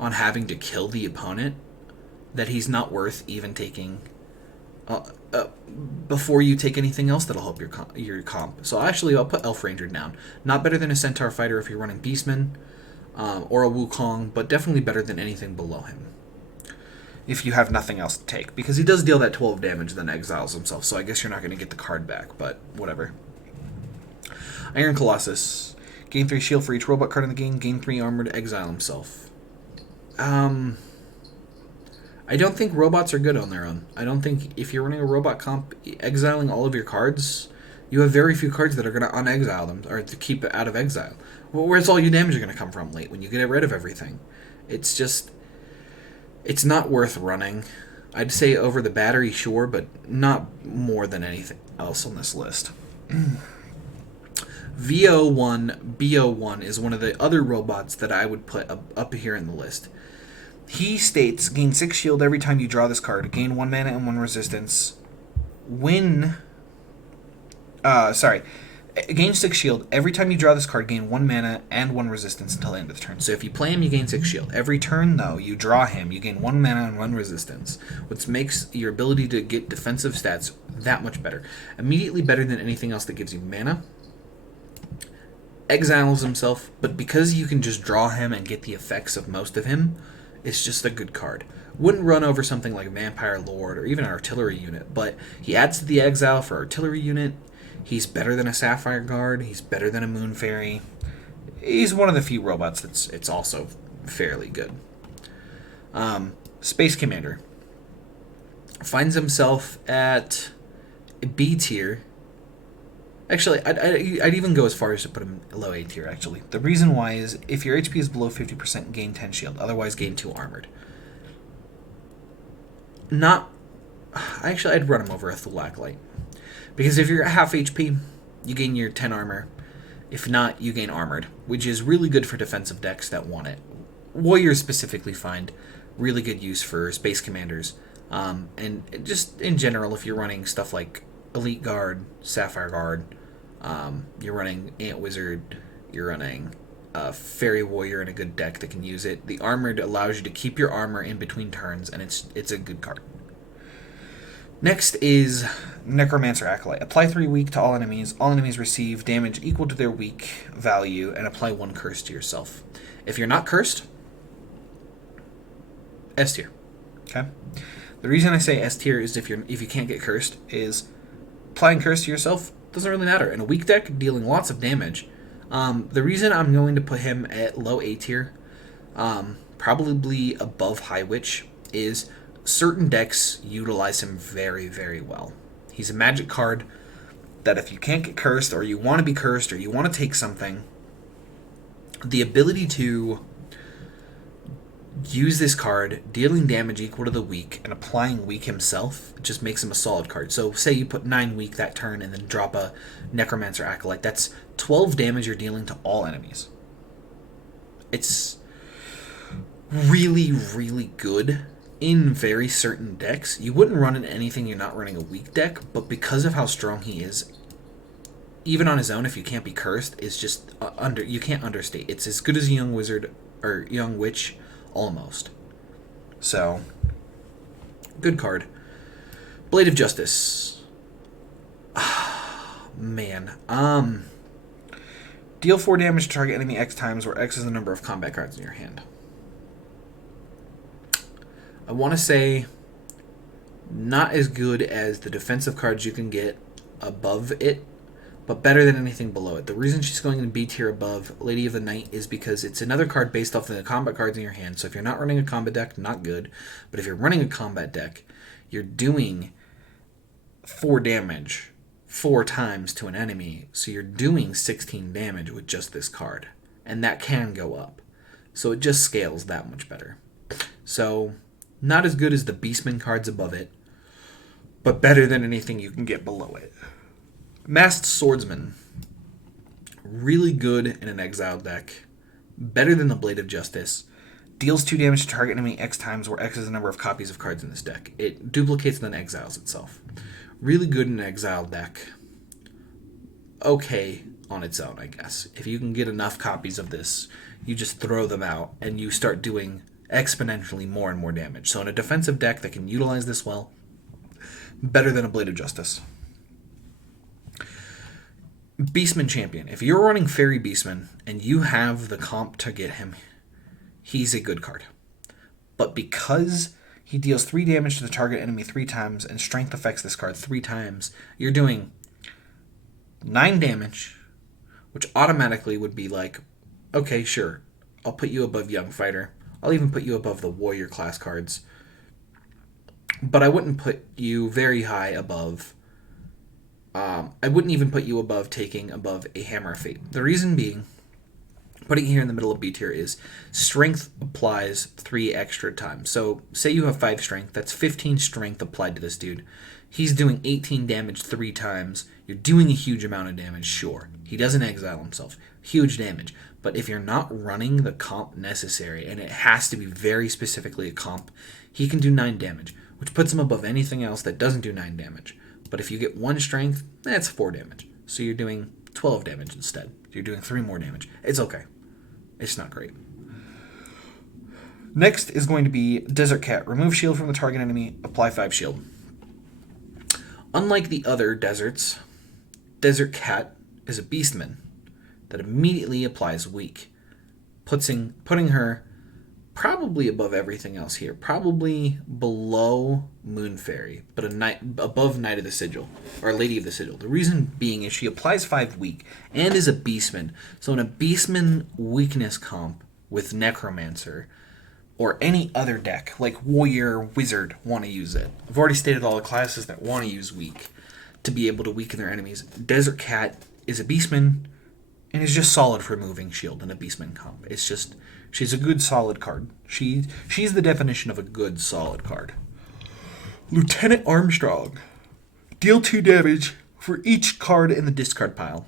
on having to kill the opponent that he's not worth even taking before you take anything else that'll help your comp. So actually, I'll put Elf Ranger down. Not better than a Centaur Fighter if you're running Beastman or a Wukong, but definitely better than anything below him if you have nothing else to take, because he does deal that 12 damage, then exiles himself, so I guess you're not going to get the card back, but whatever. Iron Colossus. Gain 3 shield for each robot card in the game, gain 3 armor to exile himself. I don't think robots are good on their own. I don't think if you're running a robot comp, exiling all of your cards, you have very few cards that are going to unexile them, or to keep it out of exile. Well, where's all your damage going to come from late when you get rid of everything? It's not worth running. I'd say over the battery, sure, but not more than anything else on this list. VO1, is one of the other robots that I would put up here in the list. He states, gain 6 shield every time you draw this card. Gain 1 mana and 1 resistance. Gain 6 shield. Every time you draw this card, gain 1 mana and 1 resistance until the end of the turn. So if you play him, you gain 6 shield. Every turn, though, you draw him, you gain 1 mana and 1 resistance, which makes your ability to get defensive stats that much better. Immediately better than anything else that gives you mana. Exiles himself, but because you can just draw him and get the effects of most of him, it's just a good card. Wouldn't run over something like Vampire Lord or even an Artillery Unit, but he adds to the exile for Artillery Unit. He's better than a Sapphire Guard. He's better than a Moon Fairy. He's one of the few robots it's also fairly good. Space Commander finds himself at B tier. Actually, I'd even go as far as to put him low A tier, actually. The reason why is if your HP is below 50%, gain 10 shield. Otherwise, gain 2 armored. I'd run him over a Thule Acolyte. Because if you're at half HP, you gain your 10 armor. If not, you gain armored, which is really good for defensive decks that want it. Warriors specifically find really good use for Space Commanders. And just in general, if you're running stuff like Elite Guard, Sapphire Guard, you're running Ant Wizard, you're running a Fairy Warrior in a good deck that can use it. The Armored allows you to keep your armor in between turns, and it's a good card. Next is Necromancer Acolyte. Apply 3 weak to all enemies. All enemies receive damage equal to their weak value, and apply 1 curse to yourself. If you're not cursed, S tier. Okay? The reason I say S tier is if you can't get cursed is applying curse to yourself doesn't really matter. In a weak deck, dealing lots of damage. The reason I'm going to put him at low A tier, probably above High Witch, is certain decks utilize him very, very well. He's a magic card that if you can't get cursed, or you want to be cursed, or you want to take something, the ability to use this card, dealing damage equal to the weak, and applying weak himself, just makes him a solid card. So say you put 9 weak that turn and then drop a Necromancer Acolyte. That's 12 damage you're dealing to all enemies. It's really, really good in very certain decks. You wouldn't run in anything you're not running a weak deck, but because of how strong he is, even on his own, if you can't be cursed, is just you can't understate. It's as good as a Young Wizard or Young Witch, almost. So, good card. Blade of Justice. Man. Deal 4 damage to target enemy X times, where X is the number of combat cards in your hand. I want to say not as good as the defensive cards you can get above it, but better than anything below it. The reason she's going in B tier above Lady of the Night is because it's another card based off of the combat cards in your hand. So if you're not running a combat deck, not good. But if you're running a combat deck, you're doing 4 damage 4 times to an enemy. So you're doing 16 damage with just this card. And that can go up. So it just scales that much better. So not as good as the Beastman cards above it, but better than anything you can get below it. Masked Swordsman. Really good in an exile deck. Better than the Blade of Justice. Deals 2 damage to target enemy X times, where X is the number of copies of cards in this deck. It duplicates and then exiles itself. Really good in an exile deck. Okay on its own, I guess. If you can get enough copies of this, you just throw them out and you start doing exponentially more and more damage. So in a defensive deck that can utilize this well, better than a Blade of Justice. Beastman Champion. If you're running Fairy Beastman and you have the comp to get him, he's a good card. But because he deals 3 damage to the target enemy 3 times and strength affects this card 3 times, you're doing 9 damage, which automatically would be like, okay, sure, I'll put you above Young Fighter. I'll even put you above the Warrior class cards. But I wouldn't put you very high above. I wouldn't even put you taking above a Hammer of Fate. The reason being, putting it here in the middle of B tier is strength applies 3 extra times. So say you have 5 strength, that's 15 strength applied to this dude. He's doing 18 damage 3 times. You're doing a huge amount of damage, sure. He doesn't exile himself. Huge damage. But if you're not running the comp necessary, and it has to be very specifically a comp, he can do 9 damage, which puts him above anything else that doesn't do 9 damage. But if you get 1 strength, that's 4 damage. So you're doing 12 damage instead. You're doing 3 more damage. It's okay. It's not great. Next is going to be Desert Cat. Remove shield from the target enemy. Apply 5 shield. Unlike the other deserts, Desert Cat is a Beastman that immediately applies weak, putting her probably above everything else here. Probably below Moon Fairy, but above Knight of the Sigil, or Lady of the Sigil. The reason being is she applies 5 weak and is a Beastman. So in a Beastman weakness comp with Necromancer, or any other deck, like Warrior, Wizard, want to use it. I've already stated all the classes that want to use weak to be able to weaken their enemies. Desert Cat is a Beastman, and is just solid for moving shield in a Beastman comp. It's just, she's a good solid card. She's the definition of a good solid card. Lieutenant Armstrong. Deal 2 damage for each card in the discard pile.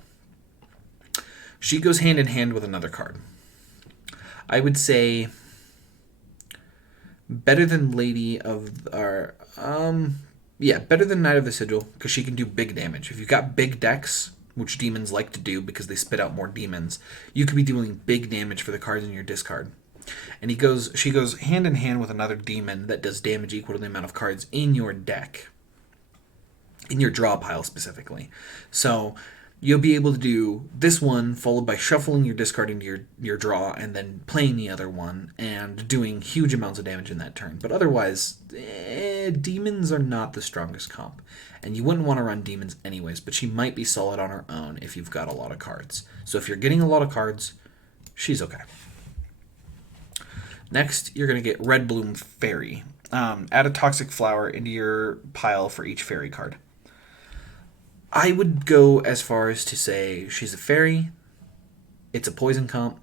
She goes hand in hand with another card. I would say better than Lady of our better than Knight of the Sigil, because she can do big damage. If you've got big decks, which demons like to do because they spit out more demons, you could be doing big damage for the cards in your discard. And she goes hand in hand with another demon that does damage equal to the amount of cards in your deck. In your draw pile specifically. So you'll be able to do this one followed by shuffling your discard into your draw and then playing the other one and doing huge amounts of damage in that turn. But otherwise, demons are not the strongest comp. And you wouldn't want to run demons anyways, but she might be solid on her own if you've got a lot of cards. So if you're getting a lot of cards, she's okay. Next, you're going to get Red Bloom Fairy. Add a Toxic Flower into your pile for each fairy card. I would go as far as to say she's a fairy, it's a poison comp,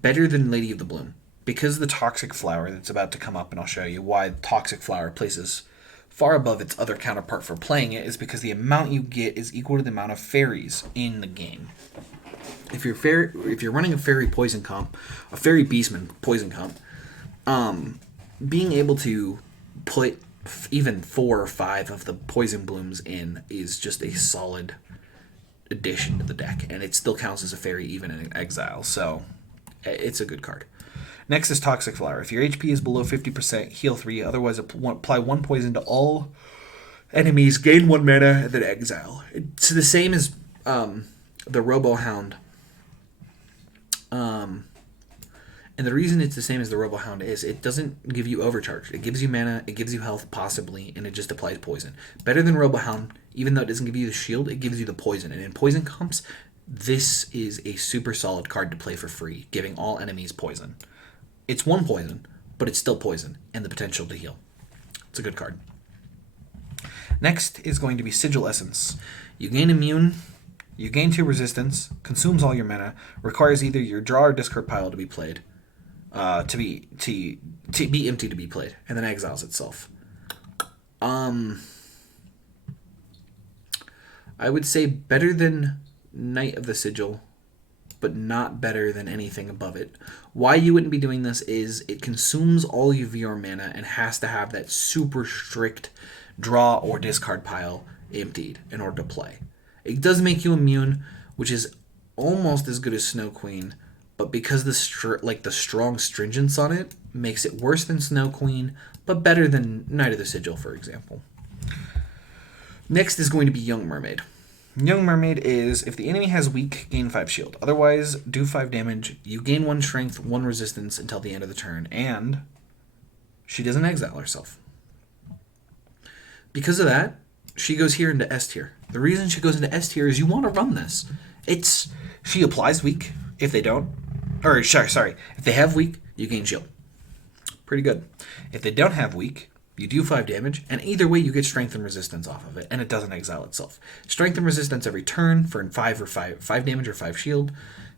better than Lady of the Bloom. Because the Toxic Flower that's about to come up, and I'll show you why Toxic Flower places far above its other counterpart for playing it, is because the amount you get is equal to the amount of fairies in the game. If you're running a fairy poison comp, a fairy beastman poison comp, being able to put even 4 or 5 of the poison blooms in is just a solid addition to the deck, and it still counts as a fairy even in exile, so it's a good card. Next is Toxic Flower. If your HP is below 50%, heal 3, otherwise apply 1 poison to all enemies, gain 1 mana, and then exile. It's the same as the Robohound. And the reason it's the same as the Robohound is it doesn't give you overcharge. It gives you mana, it gives you health, possibly, and it just applies poison. Better than Robohound, even though it doesn't give you the shield, it gives you the poison. And in poison comps, this is a super solid card to play for free, giving all enemies poison. It's 1 poison, but it's still poison, and the potential to heal. It's a good card. Next is going to be Sigil Essence. You gain immune, you gain 2 resistance, consumes all your mana, requires either your draw or discard pile to be played. To be empty to be played, and then exiles itself. I would say better than Knight of the Sigil, but not better than anything above it. Why you wouldn't be doing this is it consumes all of your mana and has to have that super strict draw or discard pile emptied in order to play. It does make you immune, which is almost as good as Snow Queen, but because the strong stringence on it makes it worse than Snow Queen, but better than Knight of the Sigil, for example. Next is going to be Young Mermaid. Young Mermaid is, if the enemy has weak, gain 5 shield. Otherwise, do 5 damage. You gain 1 strength, 1 resistance until the end of the turn, and she doesn't exile herself. Because of that, she goes here into S tier. The reason she goes into S tier is you want to run this. She applies weak. If they don't, if they have weak, you gain shield. Pretty good. If they don't have weak, you do 5 damage, and either way you get strength and resistance off of it, and it doesn't exile itself. Strength and resistance every turn for 5 damage or 5 shield.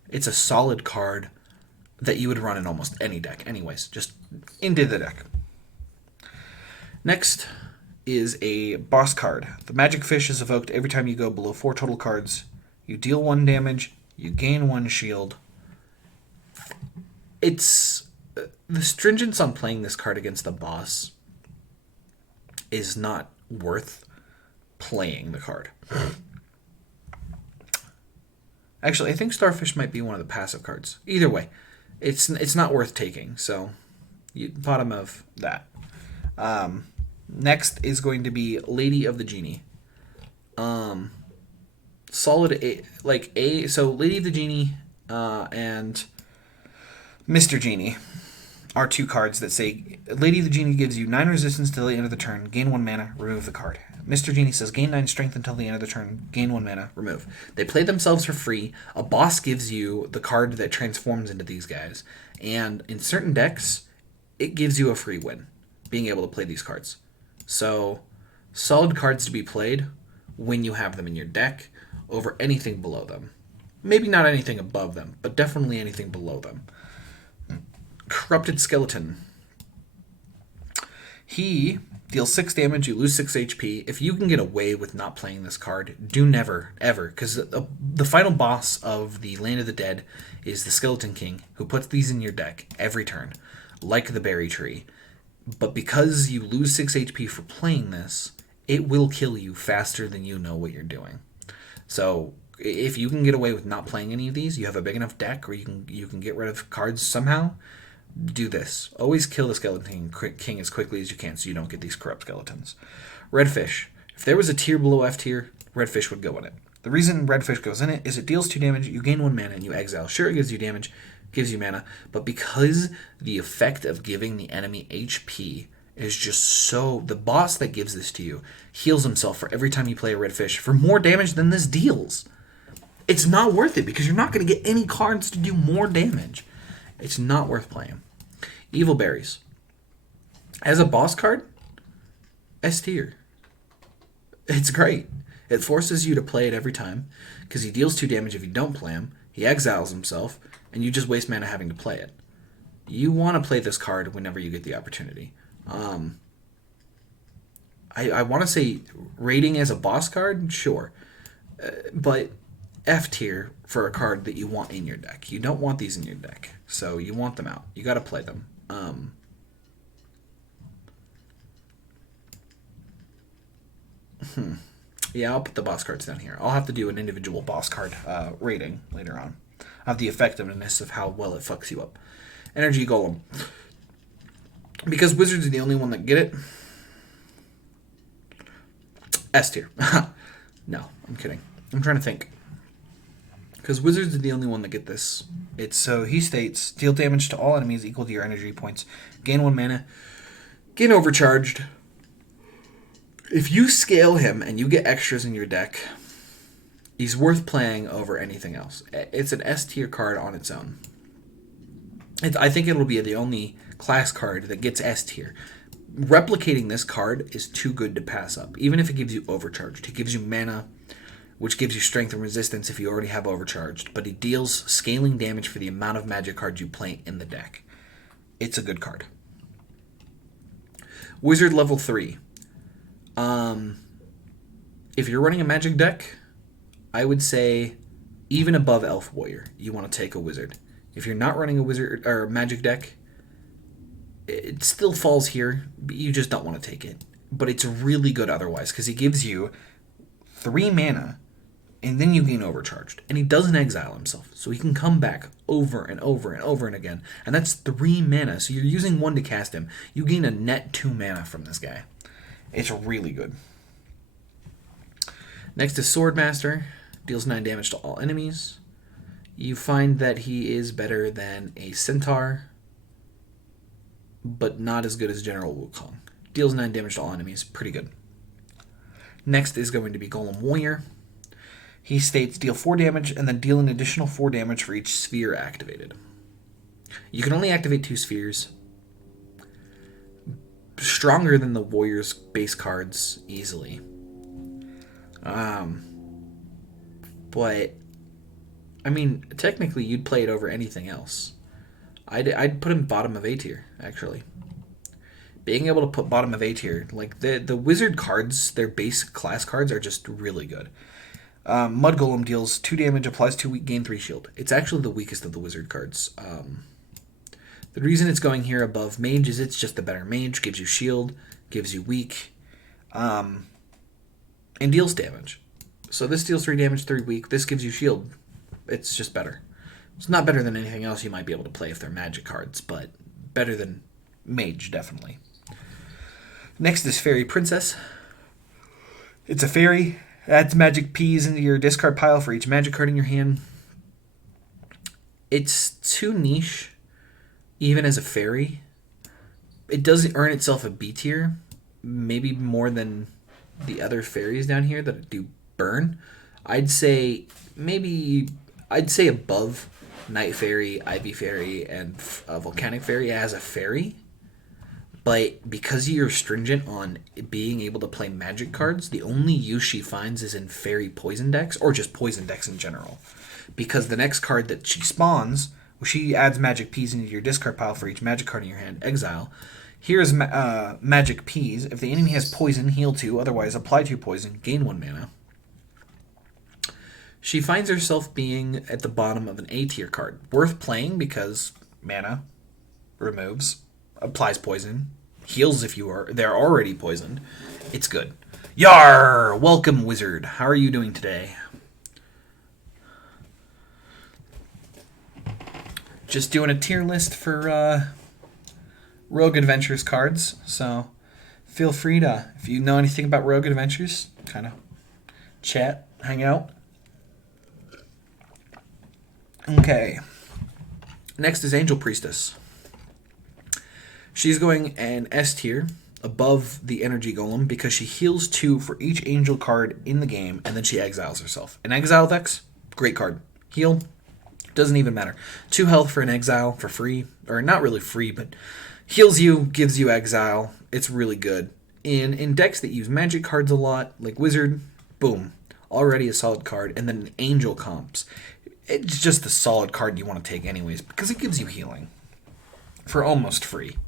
It's a solid card that you would run in almost any deck. Anyways, just into the deck. Next is a boss card. The Magic Fish is evoked every time you go below 4 total cards. You deal 1 damage, you gain 1 shield. It's the stringence on playing this card against the boss is not worth playing the card. Actually, I think Starfish might be one of the passive cards. Either way, it's not worth taking. So, bottom of that. Next is going to be Lady of the Genie. Solid A. So Lady of the Genie and Mr. Genie are two cards that say, Lady of the Genie gives you 9 resistance till the end of the turn, gain 1 mana, remove the card. Mr. Genie says, gain 9 strength until the end of the turn, gain 1 mana, remove. They play themselves for free. A boss gives you the card that transforms into these guys. And in certain decks, it gives you a free win, being able to play these cards. So, solid cards to be played when you have them in your deck over anything below them. Maybe not anything above them, but definitely anything below them. Corrupted Skeleton. He deals 6 damage, you lose 6 HP. If you can get away with not playing this card, do never, ever. Because the final boss of the Land of the Dead is the Skeleton King, who puts these in your deck every turn, like the Berry Tree. But because you lose 6 HP for playing this, it will kill you faster than you know what you're doing. So if you can get away with not playing any of these, you have a big enough deck, or you can get rid of cards somehow, do this. Always kill the Skeleton King as quickly as you can so you don't get these corrupt skeletons. Redfish. If there was a tier below F tier, Redfish would go in it. The reason Redfish goes in it is it deals 2 damage, you gain 1 mana, and you exile. Sure, it gives you damage, gives you mana, but because the effect of giving the enemy HP is just so... The boss that gives this to you heals himself for every time you play a Redfish for more damage than this deals. It's not worth it because you're not going to get any cards to do more damage. It's not worth playing. Evil Berries. As a boss card, S tier. It's great. It forces you to play it every time because he deals 2 damage if you don't play him. He exiles himself, and you just waste mana having to play it. You want to play this card whenever you get the opportunity. I want to say rating as a boss card, sure. But F tier for a card that you want in your deck. You don't want these in your deck, so you want them out. You got to play them. Yeah, I'll put the boss cards down here. I'll have to do an individual boss card rating later on of the effectiveness of how well it fucks you up. Energy Golem. Because Wizards are the only one that get it. S tier. No, I'm kidding. I'm trying to think. Because Wizards are the only one that get this. So he states, deal damage to all enemies equal to your energy points. Gain 1 mana. Gain overcharged. If you scale him and you get extras in your deck, he's worth playing over anything else. It's an S tier card on its own. I think it'll be the only class card that gets S tier. Replicating this card is too good to pass up. Even if it gives you overcharged. It gives you mana, which gives you strength and resistance if you already have overcharged, but it deals scaling damage for the amount of magic cards you play in the deck. It's a good card. Wizard level 3. If you're running a magic deck, I would say even above Elf Warrior, you want to take a wizard. If you're not running a wizard or a magic deck, it still falls here, but you just don't want to take it. But it's really good otherwise, because he gives you 3 mana, and then you gain overcharged. And he doesn't exile himself, so he can come back over and over and over and again. And that's 3 mana, so you're using 1 to cast him. You gain a net 2 mana from this guy. It's really good. Next is Swordmaster. Deals 9 damage to all enemies. You find that he is better than a Centaur, but not as good as General Wukong. Deals 9 damage to all enemies. Pretty good. Next is going to be Golem Warrior. He states, deal 4 damage and then deal an additional 4 damage for each sphere activated. You can only activate 2 spheres. Stronger than the Warrior's base cards easily. But, I mean, technically you'd play it over anything else. I'd put him bottom of A tier, actually. Being able to put bottom of A tier, like the wizard cards, their base class cards are just really good. Mud Golem deals 2 damage, applies 2 weak, gain 3 shield. It's actually the weakest of the wizard cards. The reason it's going here above mage is it's just the better mage, gives you shield, gives you weak, and deals damage. So this deals 3 damage, 3 weak. This gives you shield. It's just better. It's not better than anything else you might be able to play if they're magic cards, but better than mage, definitely. Next is Fairy Princess. It's a fairy. Adds magic peas into your discard pile for each magic card in your hand. It's too niche. even as a fairy, it does earn itself a B tier, maybe more than the other fairies down here that do burn. I'd say above Night Fairy, Ivy Fairy, and Volcanic Fairy as a fairy. But because you're stringent on being able to play magic cards, the only use she finds is in fairy poison decks, or just poison decks in general. Because the next card that she spawns, she adds Magic Peas into your discard pile for each magic card in your hand, exile. Here's Magic Peas. If the enemy has poison, heal 2, otherwise apply 2 poison, gain 1 mana. She finds herself being at the bottom of an A tier card. Worth playing because mana, removes, applies poison, heals if they're already poisoned. It's good. Yar! Welcome, wizard. How are you doing today? Just doing a tier list for Rogue Adventures cards, so feel free to, if you know anything about Rogue Adventures, kind of chat, hang out. Okay. Next is Angel Priestess. She's going an S tier above the Energy Golem because she heals 2 for each angel card in the game, and then she exiles herself. An exile decks, great card. Heal, doesn't even matter. 2 health for an exile for free, or not really free, but heals you, gives you exile. It's really good. In decks that use magic cards a lot, like Wizard, boom, already a solid card. And then Angel comps. It's just a solid card you want to take anyways, because it gives you healing for almost free.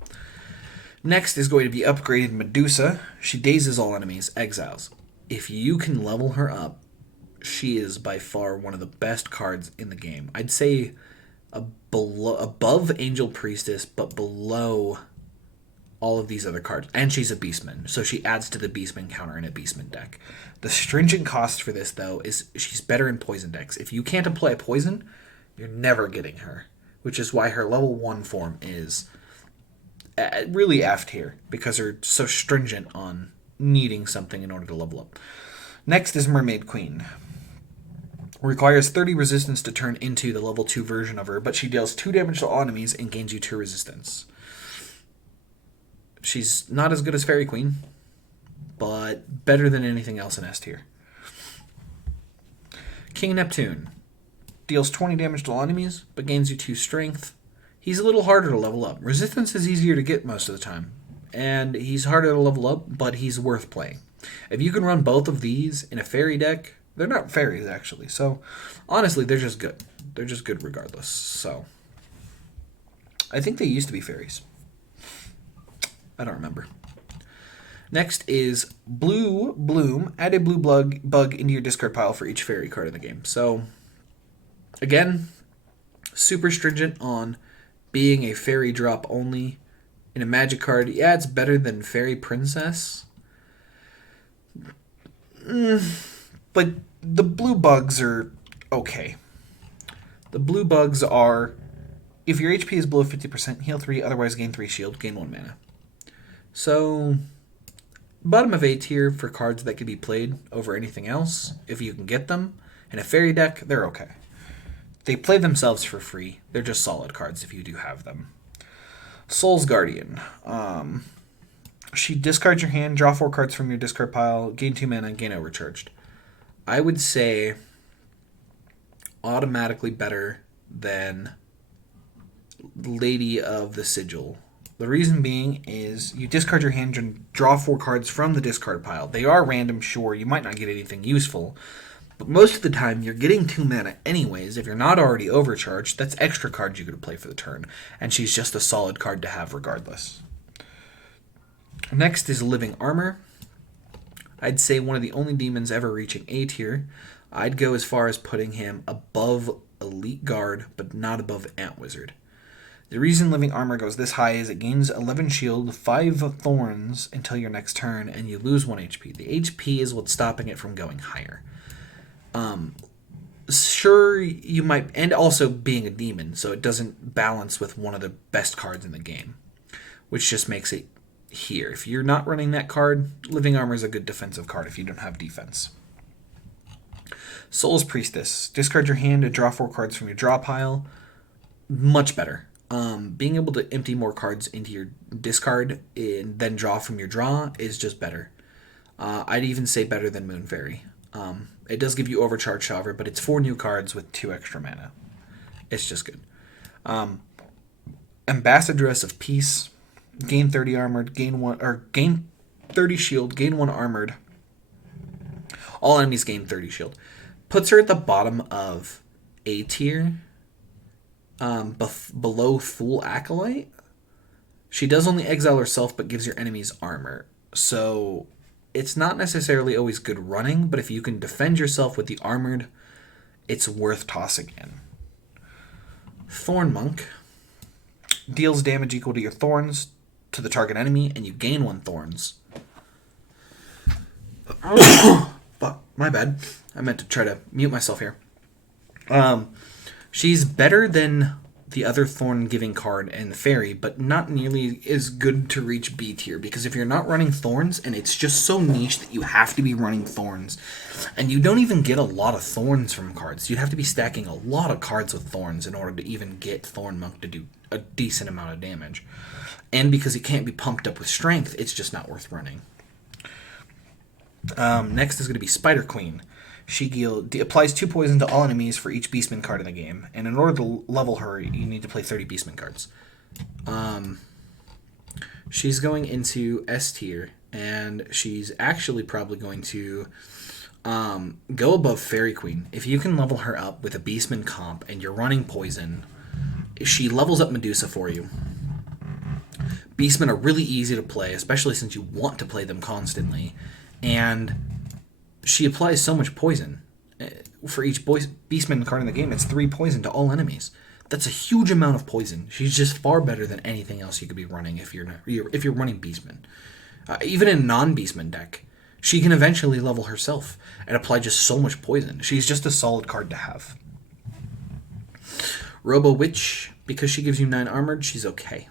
Next is going to be upgraded Medusa. She dazes all enemies, exiles. If you can level her up, she is by far one of the best cards in the game. I'd say above Angel Priestess, but below all of these other cards. And she's a Beastman, so she adds to the Beastman counter in a Beastman deck. The stringent cost for this, though, is she's better in poison decks. If you can't apply poison, you're never getting her, which is why her level 1 form is really F tier, because they're so stringent on needing something in order to level up. Next is Mermaid Queen. Requires 30 resistance to turn into the level 2 version of her, but she deals 2 damage to all enemies and gains you 2 resistance. She's not as good as Fairy Queen, but better than anything else in S tier. King Neptune. Deals 20 damage to all enemies, but gains you 2 strength. He's a little harder to level up. Resistance is easier to get most of the time, and he's harder to level up, but he's worth playing. If you can run both of these in a fairy deck, they're not fairies actually, so honestly, they're just good. They're just good regardless, so. I think they used to be fairies. I don't remember. Next is Blue Bloom. Add a blue bug into your discard pile for each fairy card in the game. So, again, super stringent on being a fairy drop only. In a magic card, yeah, it's better than Fairy Princess. But the blue bugs are okay. The blue bugs are, if your HP is below 50%, heal 3, otherwise gain 3 shield, gain 1 mana. So, bottom of A tier for cards that can be played over anything else, if you can get them. In a fairy deck, they're okay. They play themselves for free. They're just solid cards if you do have them. Soul's Guardian. She discards your hand, draw 4 cards from your discard pile, gain 2 mana, gain overcharged. I would say automatically better than Lady of the Sigil. The reason being is you discard your hand and draw 4 cards from the discard pile. They are random, sure. You might not get anything useful. But most of the time, you're getting 2 mana anyways. If you're not already overcharged, that's extra cards you could play for the turn. And she's just a solid card to have regardless. Next is Living Armor. I'd say one of the only demons ever reaching A tier. I'd go as far as putting him above Elite Guard, but not above Ant Wizard. The reason Living Armor goes this high is it gains 11 shield, 5 thorns until your next turn, and you lose 1 HP. The HP is what's stopping it from going higher. Sure, you might, and also being a demon, so it doesn't balance with one of the best cards in the game, which just makes it here. If you're not running that card, Living Armor is a good defensive card if you don't have defense. Soul's Priestess. Discard your hand to draw 4 cards from your draw pile. Much better. being able to empty more cards into your discard and then draw from your draw is just better. I'd even say better than Moon Fairy. It does give you Overcharge, however, but it's 4 new cards with 2 extra mana. It's just good. Ambassadress of Peace, gain 30 armored, gain 30 shield, gain 1 armored. All enemies gain 30 shield. Puts her at the bottom of A tier, below Fool Acolyte. She does only exile herself, but gives your enemies armor. So it's not necessarily always good running, but if you can defend yourself with the armored, it's worth tossing in. Thorn Monk deals damage equal to your thorns to the target enemy, and you gain 1 thorns. Fuck, my bad. I meant to try to mute myself here. She's better than the other thorn-giving card in the fairy, but not nearly as good to reach B tier, because if you're not running thorns, and it's just so niche that you have to be running thorns, and you don't even get a lot of thorns from cards. You'd have to be stacking a lot of cards with thorns in order to even get Thorn Monk to do a decent amount of damage. And because it can't be pumped up with strength, it's just not worth running. Next is going to be Spider Queen. She applies 2 poison to all enemies for each Beastman card in the game, and in order to level her, you need to play 30 Beastman cards. She's going into S tier, and she's actually probably going to go above Fairy Queen. If you can level her up with a Beastman comp and you're running poison, she levels up Medusa for you. Beastmen are really easy to play, especially since you want to play them constantly, and she applies so much poison. For each Beastman card in the game, it's 3 poison to all enemies. That's a huge amount of poison. She's just far better than anything else you could be running if you're running Beastman. Even in a non-Beastman deck, she can eventually level herself and apply just so much poison. She's just a solid card to have. Robo Witch, because she gives you 9 armored, she's okay.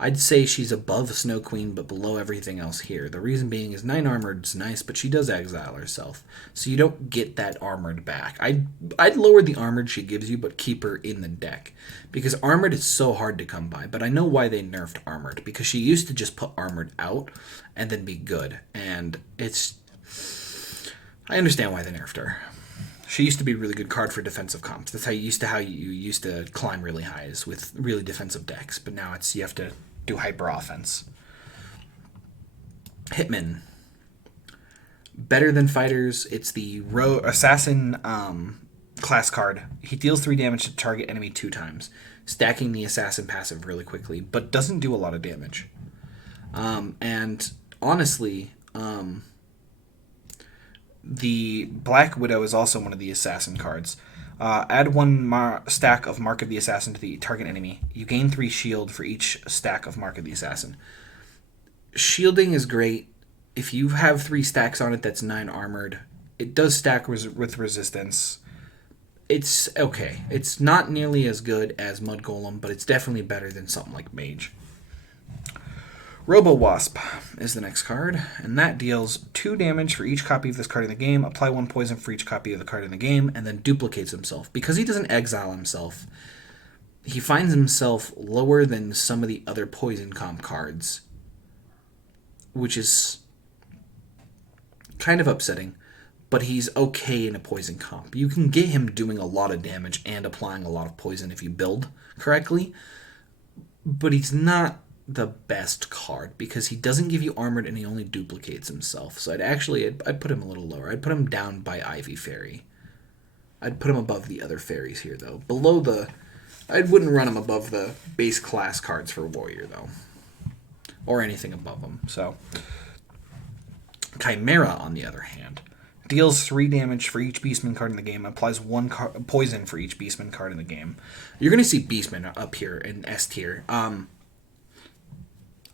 I'd say she's above Snow Queen, but below everything else here. The reason being is 9 armored's nice, but she does exile herself, so you don't get that armored back. I'd lower the armored she gives you, but keep her in the deck, because armored is so hard to come by. But I know why they nerfed armored, because she used to just put armored out and then be good, and I understand why they nerfed her. She used to be a really good card for defensive comps. That's how you used to climb really highs with really defensive decks, but now you have to do hyper offense. Hitman. Better than fighters. It's the assassin class card. He deals 3 damage to target enemy 2 times, stacking the assassin passive really quickly, but doesn't do a lot of damage. And honestly, the Black Widow is also one of the assassin cards. Add 1 stack of Mark of the Assassin to the target enemy. You gain 3 shield for each stack of Mark of the Assassin. Shielding is great. If you have 3 stacks on it, that's 9 armored. It does stack with resistance. It's okay. It's not nearly as good as Mud Golem, but it's definitely better than something like Mage. Robo Wasp is the next card, and that deals 2 damage for each copy of this card in the game, apply 1 poison for each copy of the card in the game, and then duplicates himself. Because he doesn't exile himself, he finds himself lower than some of the other poison comp cards, which is kind of upsetting, but he's okay in a poison comp. You can get him doing a lot of damage and applying a lot of poison if you build correctly, but he's not the best card because he doesn't give you armored and he only duplicates himself. So I'd put him a little lower. I'd put him down by Ivy Fairy. I'd put him above the other fairies here though. I wouldn't run him above the base class cards for Warrior though, or anything above them. So Chimera, on the other hand, deals 3 damage for each Beastman card in the game, applies 1 poison for each Beastman card in the game. You're going to see Beastman up here in S tier.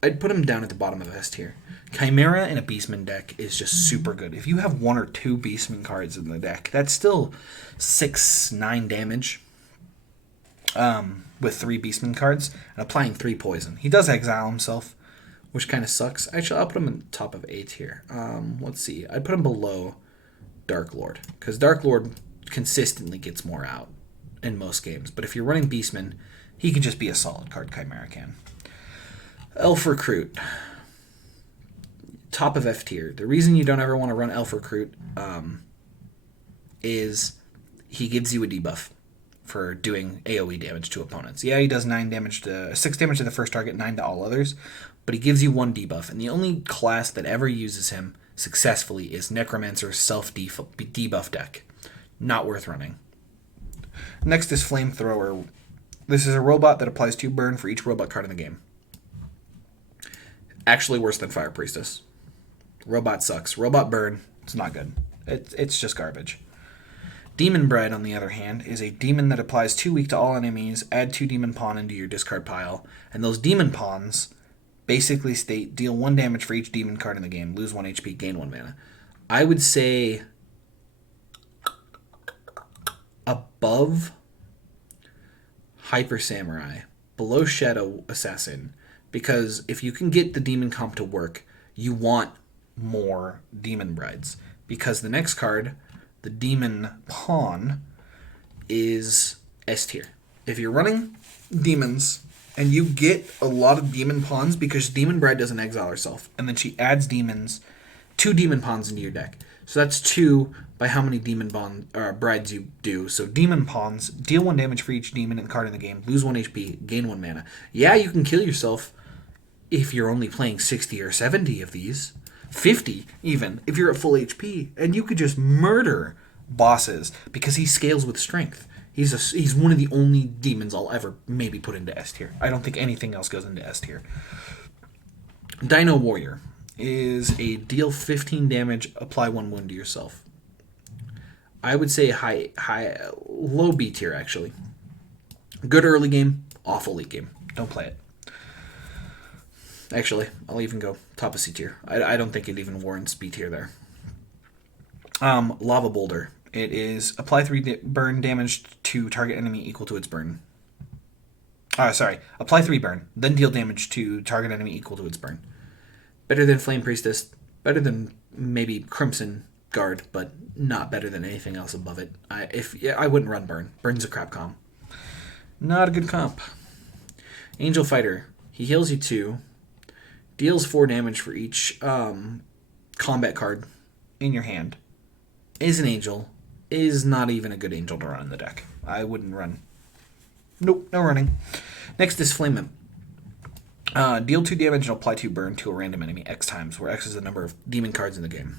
I'd put him down at the bottom of S tier. Chimera in a Beastman deck is just super good. If you have 1 or 2 Beastman cards in the deck, that's still 6-9 damage with 3 Beastman cards and applying 3 poison. He does exile himself, which kind of sucks. Actually, I'll put him on the top of A tier. Let's see. I'd put him below Dark Lord, because Dark Lord consistently gets more out in most games. But if you're running Beastman, he can just be a solid card, Chimera can. Elf Recruit. Top of F tier. The reason you don't ever want to run Elf Recruit is he gives you a debuff for doing AoE damage to opponents. Yeah, he does 6 damage to the first target, 9 to all others, but he gives you 1 debuff. And the only class that ever uses him successfully is Necromancer's self-debuff deck. Not worth running. Next is Flamethrower. This is a robot that applies 2 burn for each robot card in the game. Actually worse than Fire Priestess. Robot sucks. Robot burn, it's not good. It's just garbage. Demon Bride, on the other hand, is a demon that applies 2 weak to all enemies, add 2 demon pawn into your discard pile, and those demon pawns basically state deal 1 damage for each demon card in the game, lose 1 HP, gain 1 mana. I would say above Hyper Samurai, below Shadow Assassin, because if you can get the demon comp to work, you want more Demon Brides, because the next card, the Demon Pawn, is S tier. If you're running demons and you get a lot of demon pawns, because Demon Bride doesn't exile herself, and then she adds 2 demon pawns into your deck. So that's 2 by how many demon brides you do. So demon pawns, deal 1 damage for each demon card in the game, lose 1 HP, gain 1 mana. Yeah, you can kill yourself if you're only playing 60 or 70 of these. 50 even, if you're at full HP, and you could just murder bosses because he scales with strength. He's one of the only demons I'll ever maybe put into S tier. I don't think anything else goes into S tier. Dino Warrior is a deal 15 damage, apply 1 wound to yourself. I would say low B tier actually. Good early game, awful late game. Don't play it. Actually, I'll even go top of C tier. I don't think it even warrants B tier there. Lava Boulder. It is apply 3 burn damage to target enemy equal to its burn. Apply 3 burn, then deal damage to target enemy equal to its burn. Better than Flame Priestess, better than maybe Crimson Guard, but not better than anything else above it. I wouldn't run Burn. Burn's a crap comp. Not a good comp. Angel Fighter. He heals you 2. Deals 4 damage for each combat card in your hand. Is an angel. Is not even a good angel to run in the deck. I wouldn't run. Nope, no running. Next is Flame Imp. Deal 2 damage and apply 2 burn to a random enemy X times, where X is the number of demon cards in the game.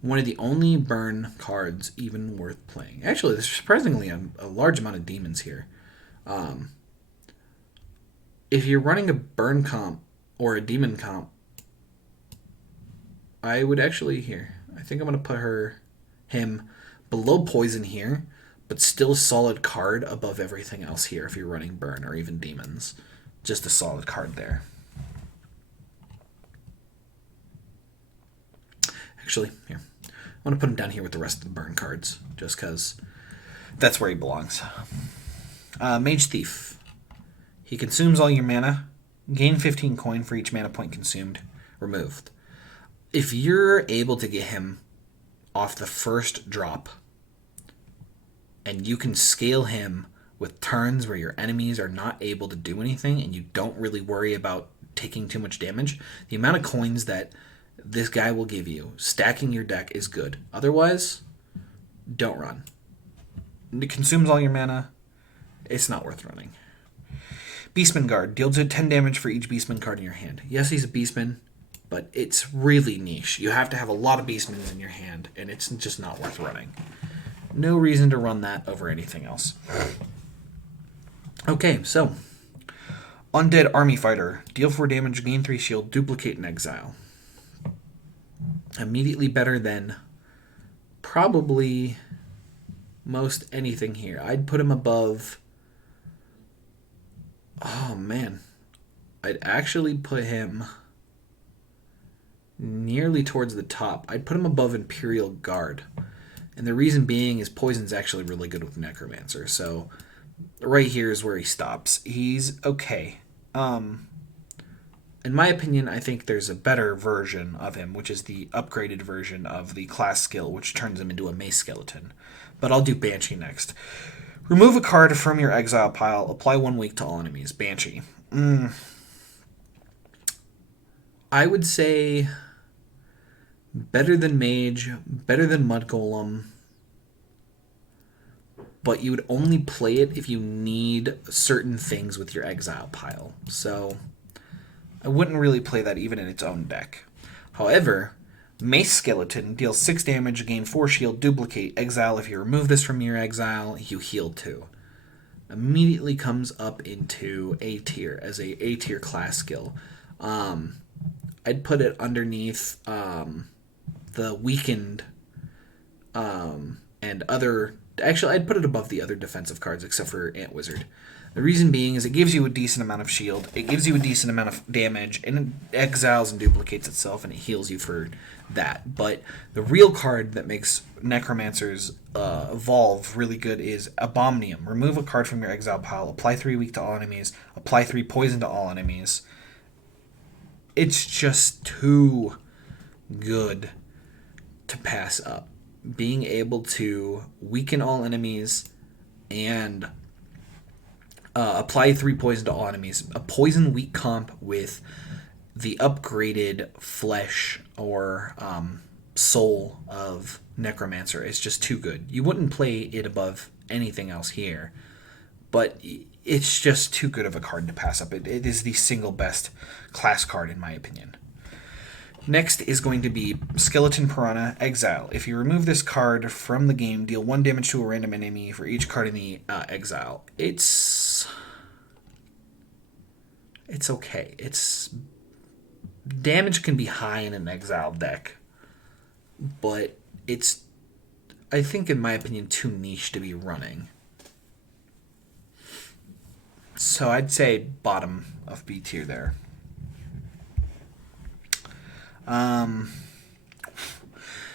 One of the only burn cards even worth playing. Actually, there's surprisingly a large amount of demons here. If you're running a burn comp or a demon comp, I would actually I think I'm going to put him below poison here, but still solid card above everything else here if you're running burn or even demons. Just a solid card there. Actually, here. I'm going to put him down here with the rest of the burn cards, just because that's where he belongs. Mage Thief. He consumes all your mana. Gain 15 coin for each mana point consumed. Removed. If you're able to get him off the first drop, and you can scale him with turns where your enemies are not able to do anything, and you don't really worry about taking too much damage, the amount of coins that this guy will give you, stacking your deck, is good. Otherwise, don't run. It consumes all your mana. It's not worth running. Beastman Guard. Deals 10 damage for each Beastman card in your hand. Yes, he's a Beastman, but it's really niche. You have to have a lot of Beastmans in your hand, and it's just not worth running. No reason to run that over anything else. Okay, so Undead Army Fighter. Deal 4 damage, gain 3 shield, duplicate and exile. Immediately better than probably most anything here. I'd put him above... Oh, man. I'd actually put him nearly towards the top. I'd put him above Imperial Guard. And the reason being is Poison's actually really good with Necromancer. So right here is where he stops. He's okay. In my opinion, I think there's a better version of him, which is the upgraded version of the class skill, which turns him into a mace skeleton. But I'll do Banshee next. Remove a card from your exile pile. Apply 1 week to all enemies. Banshee. I would say better than Mage, better than Mud Golem, but you would only play it if you need certain things with your exile pile. So I wouldn't really play that even in its own deck. However, Mace Skeleton deals 6 damage, gain 4 shield, duplicate, exile. If you remove this from your exile, you heal 2. Immediately comes up into A tier as a A tier class skill. I'd put it underneath the weakened and other. Actually, I'd put it above the other defensive cards except for Ant Wizard. The reason being is it gives you a decent amount of shield, it gives you a decent amount of damage, and it exiles and duplicates itself, and it heals you for that. But the real card that makes Necromancers evolve really good is Abominum. Remove a card from your exile pile, apply 3 weak to all enemies, apply 3 poison to all enemies. It's just too good to pass up. Being able to weaken all enemies and apply 3 poison to all enemies. A poison weak comp with the upgraded flesh or soul of Necromancer is just too good. You wouldn't play it above anything else here, but it's just too good of a card to pass up. It is the single best class card in my opinion. Next is going to be Skeleton Piranha Exile. If you remove this card from the game, deal 1 damage to a random enemy for each card in the exile. It's okay. Damage can be high in an exile deck, but it's, I think in my opinion, too niche to be running. So I'd say bottom of B tier there.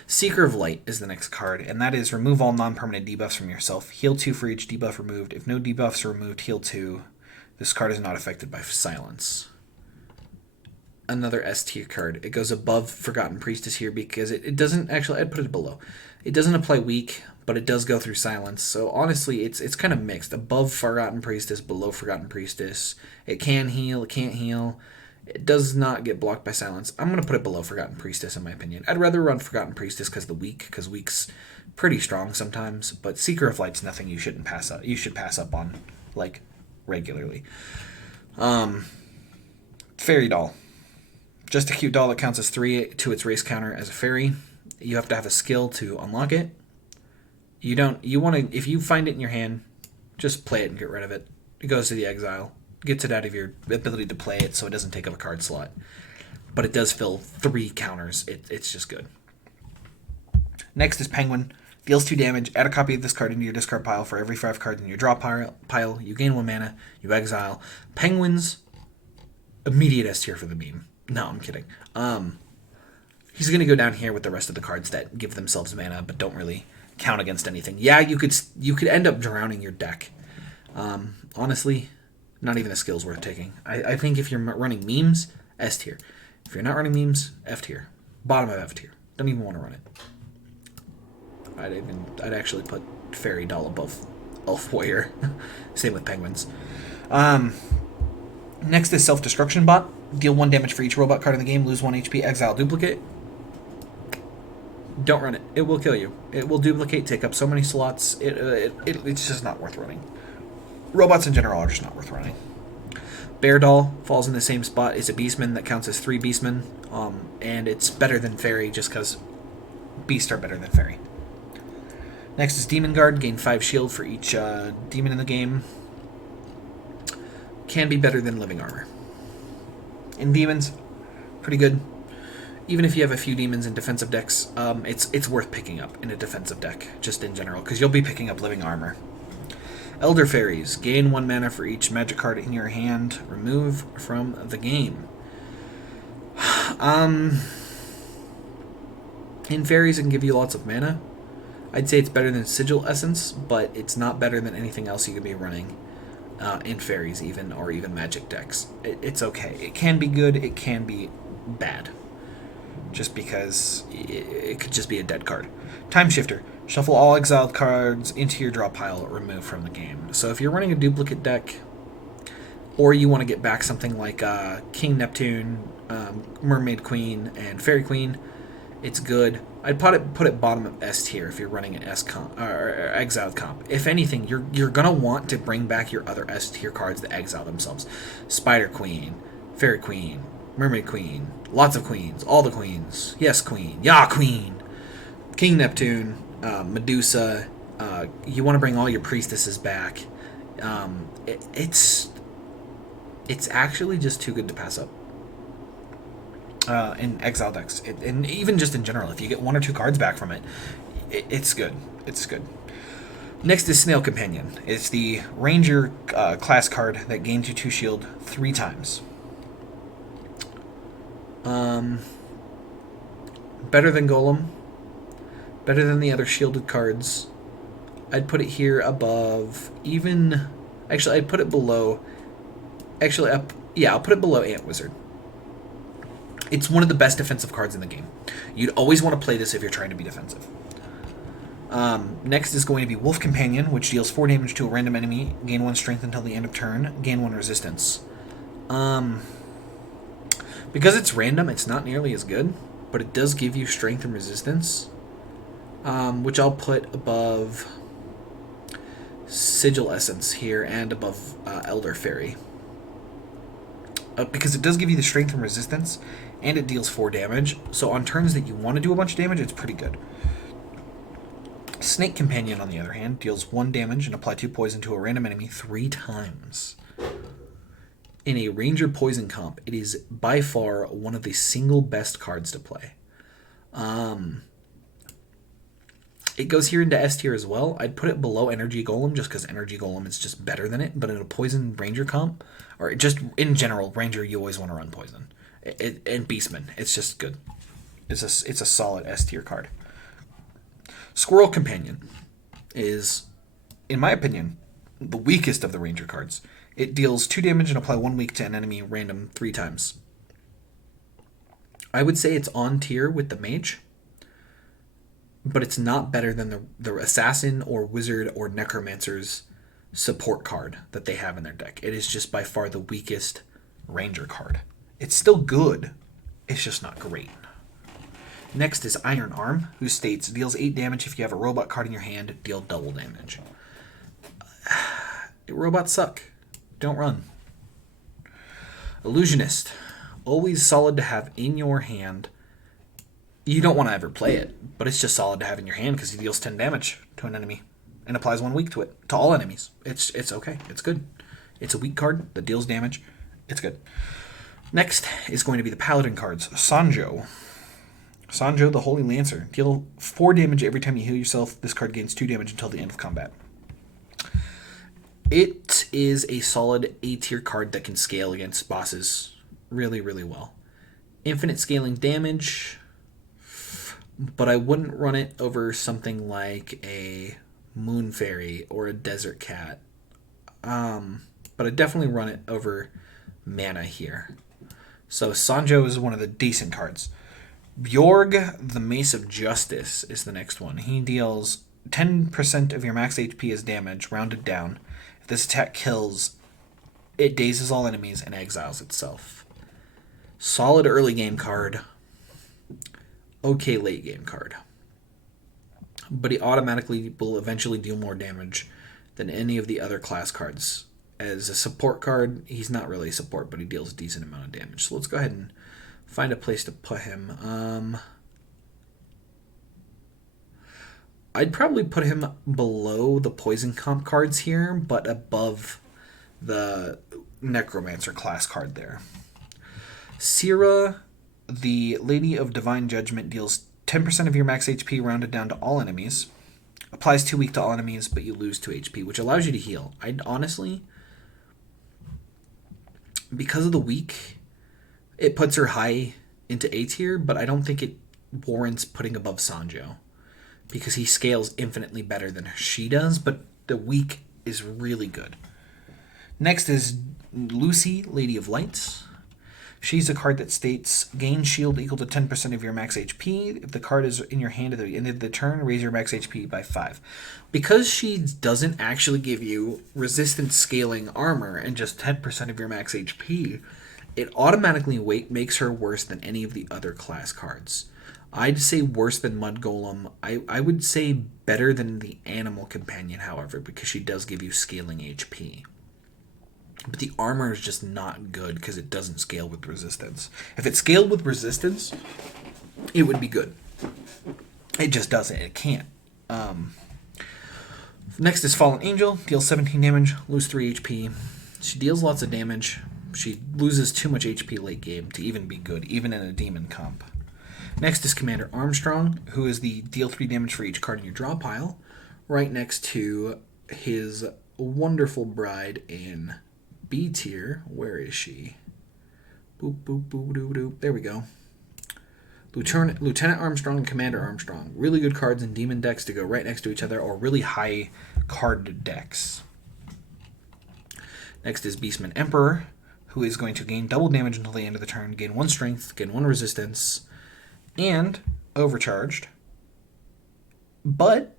Seeker of Light is the next card, and that is remove all non-permanent debuffs from yourself. Heal 2 for each debuff removed. If no debuffs are removed, heal 2. This card is not affected by silence. Another S tier card. It goes above Forgotten Priestess here because it doesn't actually. I'd put it below. It doesn't apply weak, but it does go through silence. So honestly, it's kind of mixed. Above Forgotten Priestess, below Forgotten Priestess. It can heal. It can't heal. It does not get blocked by silence. I'm going to put it below Forgotten Priestess, in my opinion. I'd rather run Forgotten Priestess because weak's pretty strong sometimes, but Seeker of Light's nothing you shouldn't pass up. You should pass up on, like, regularly. Fairy Doll. Just a cute doll that counts as 3 to its race counter as a fairy. You have to have a skill to unlock it. If you find it in your hand, just play it and get rid of it. It goes to the exile. Gets it out of your ability to play it so it doesn't take up a card slot. But it does fill 3 counters. It's just good. Next is Penguin. Deals 2 damage. Add a copy of this card into your discard pile for every 5 cards in your draw pile. You gain 1 mana. You exile. Penguin's immediate S tier for the meme. No, I'm kidding. He's going to go down here with the rest of the cards that give themselves mana but don't really count against anything. Yeah, you could end up drowning your deck. Honestly, not even a skill's worth taking. I think if you're running memes, S tier. If you're not running memes, F tier. Bottom of F tier. Don't even want to run it. I'd actually put Fairy Doll above Elf Warrior. Same with Penguins. Next is Self-Destruction Bot. Deal 1 damage for each robot card in the game. Lose 1 HP. Exile duplicate. Don't run it. It will kill you. It will duplicate, take up so many slots. It's just not worth running. Robots in general are just not worth running. Bear Doll falls in the same spot. It's a Beastman that counts as 3 Beastmen. And it's better than Fairy just because Beasts are better than Fairy. Next is Demon Guard. Gain 5 shield for each demon in the game. Can be better than Living Armor. In demons, pretty good. Even if you have a few demons in defensive decks, it's worth picking up in a defensive deck, just in general, because you'll be picking up Living Armor. Elder Fairies. Gain 1 mana for each magic card in your hand. Remove from the game. In Fairies, it can give you lots of mana. I'd say it's better than Sigil Essence, but it's not better than anything else you could be running. In Fairies even, or even Magic decks. It's okay. It can be good, it can be bad. Just because it could just be a dead card. Time Shifter. Shuffle all exiled cards into your draw pile, removed from the game. So if you're running a duplicate deck, or you want to get back something like King Neptune, Mermaid Queen, and Fairy Queen, it's good. I'd put it bottom of S tier if you're running an S comp or exiled comp. If anything, you're gonna want to bring back your other S tier cards that exile themselves. Spider Queen, Fairy Queen, Mermaid Queen, lots of queens, all the queens. Yes, Queen, yeah, Queen. King Neptune, Medusa. You want to bring all your priestesses back. It's actually just too good to pass up. In exile decks, and even just in general, if you get one or two cards back from it, it's good. It's good. Next is Snail Companion. It's the Ranger class card that gains you 2 shield 3 times. Better than Golem. Better than the other shielded cards. I'd put it here above. Even actually, I'd put it below. Actually, I'll put it below Ant Wizard. It's one of the best defensive cards in the game. You'd always want to play this if you're trying to be defensive. Next is going to be Wolf Companion, which deals 4 damage to a random enemy, gain 1 strength until the end of turn, gain 1 resistance. Because it's random, it's not nearly as good, but it does give you strength and resistance, which I'll put above Sigil Essence here and above Elder Fairy. Because it does give you the strength and resistance, and it deals 4 damage, so on turns that you want to do a bunch of damage, it's pretty good. Snake Companion, on the other hand, deals 1 damage and apply 2 poison to a random enemy 3 times. In a Ranger Poison comp, it is by far one of the single best cards to play. It goes here into S tier as well. I'd put it below Energy Golem just because Energy Golem is just better than it, but in a Poison Ranger comp, or just in general, Ranger, you always want to run Poison. And Beastman, it's just good. It's a solid S tier card. Squirrel Companion is, in my opinion, the weakest of the Ranger cards. It deals 2 damage and apply 1 weak to an enemy random 3 times. I would say it's on tier with the Mage, but it's not better than the Assassin or Wizard or Necromancer's support card that they have in their deck. It is just by far the weakest Ranger card. It's still good, it's just not great. Next is Iron Arm, who states, deals 8 damage if you have a robot card in your hand, deal double damage. Robots suck. Don't run. Illusionist, always solid to have in your hand. You don't want to ever play it, but it's just solid to have in your hand because he deals 10 damage to an enemy and applies 1 weak to it, to all enemies. It's okay. It's good. It's a weak card that deals damage. It's good. Next is going to be the Paladin cards. Sanjo. Sanjo, the Holy Lancer. Deal 4 damage every time you heal yourself. This card gains 2 damage until the end of combat. It is a solid A tier card that can scale against bosses really, really well. Infinite scaling damage, but I wouldn't run it over something like a Moon Fairy or a Desert Cat. But I definitely run it over Mana here. So Sanjo is one of the decent cards. Bjorg, the Mace of Justice, is the next one. He deals 10% of your max HP as damage, rounded down. If this attack kills, it dazes all enemies and exiles itself. Solid early game card. Okay late game card. But he automatically will eventually deal more damage than any of the other class cards. As a support card, he's not really a support, but he deals a decent amount of damage. So let's go ahead and find a place to put him. I'd probably put him below the Poison comp cards here, but above the Necromancer class card there. Sira, the Lady of Divine Judgment, deals 10% of your max HP rounded down to all enemies. Applies 2 weak to all enemies, but you lose 2 HP, which allows you to heal. I'd honestly, because of the weak, it puts her high into A tier, but I don't think it warrants putting above Sanjo, because he scales infinitely better than she does, but the weak is really good. Next is Lucy, Lady of Lights. She's a card that states gain shield equal to 10% of your max HP. If the card is in your hand at the end of the turn, raise your max HP by 5. Because she doesn't actually give you resistance scaling armor and just 10% of your max HP, it automatically makes her worse than any of the other class cards. I'd say worse than Mud Golem. I would say better than the Animal Companion, however, because she does give you scaling HP. But the armor is just not good because it doesn't scale with resistance. If it scaled with resistance, it would be good. It just doesn't. It can't. Next is Fallen Angel. Deals 17 damage, lose 3 HP. She deals lots of damage. She loses too much HP late game to even be good, even in a demon comp. Next is Commander Armstrong, who is the deal 3 damage for each card in your draw pile, right next to his wonderful bride in B tier. Where is she? Boop, boop, boop, doop, doop. There we go. Lieutenant Armstrong and Commander Armstrong. Really good cards in demon decks to go right next to each other, or really high card decks. Next is Beastman Emperor, who is going to gain double damage until the end of the turn, gain 1 strength, gain 1 resistance, and overcharged. But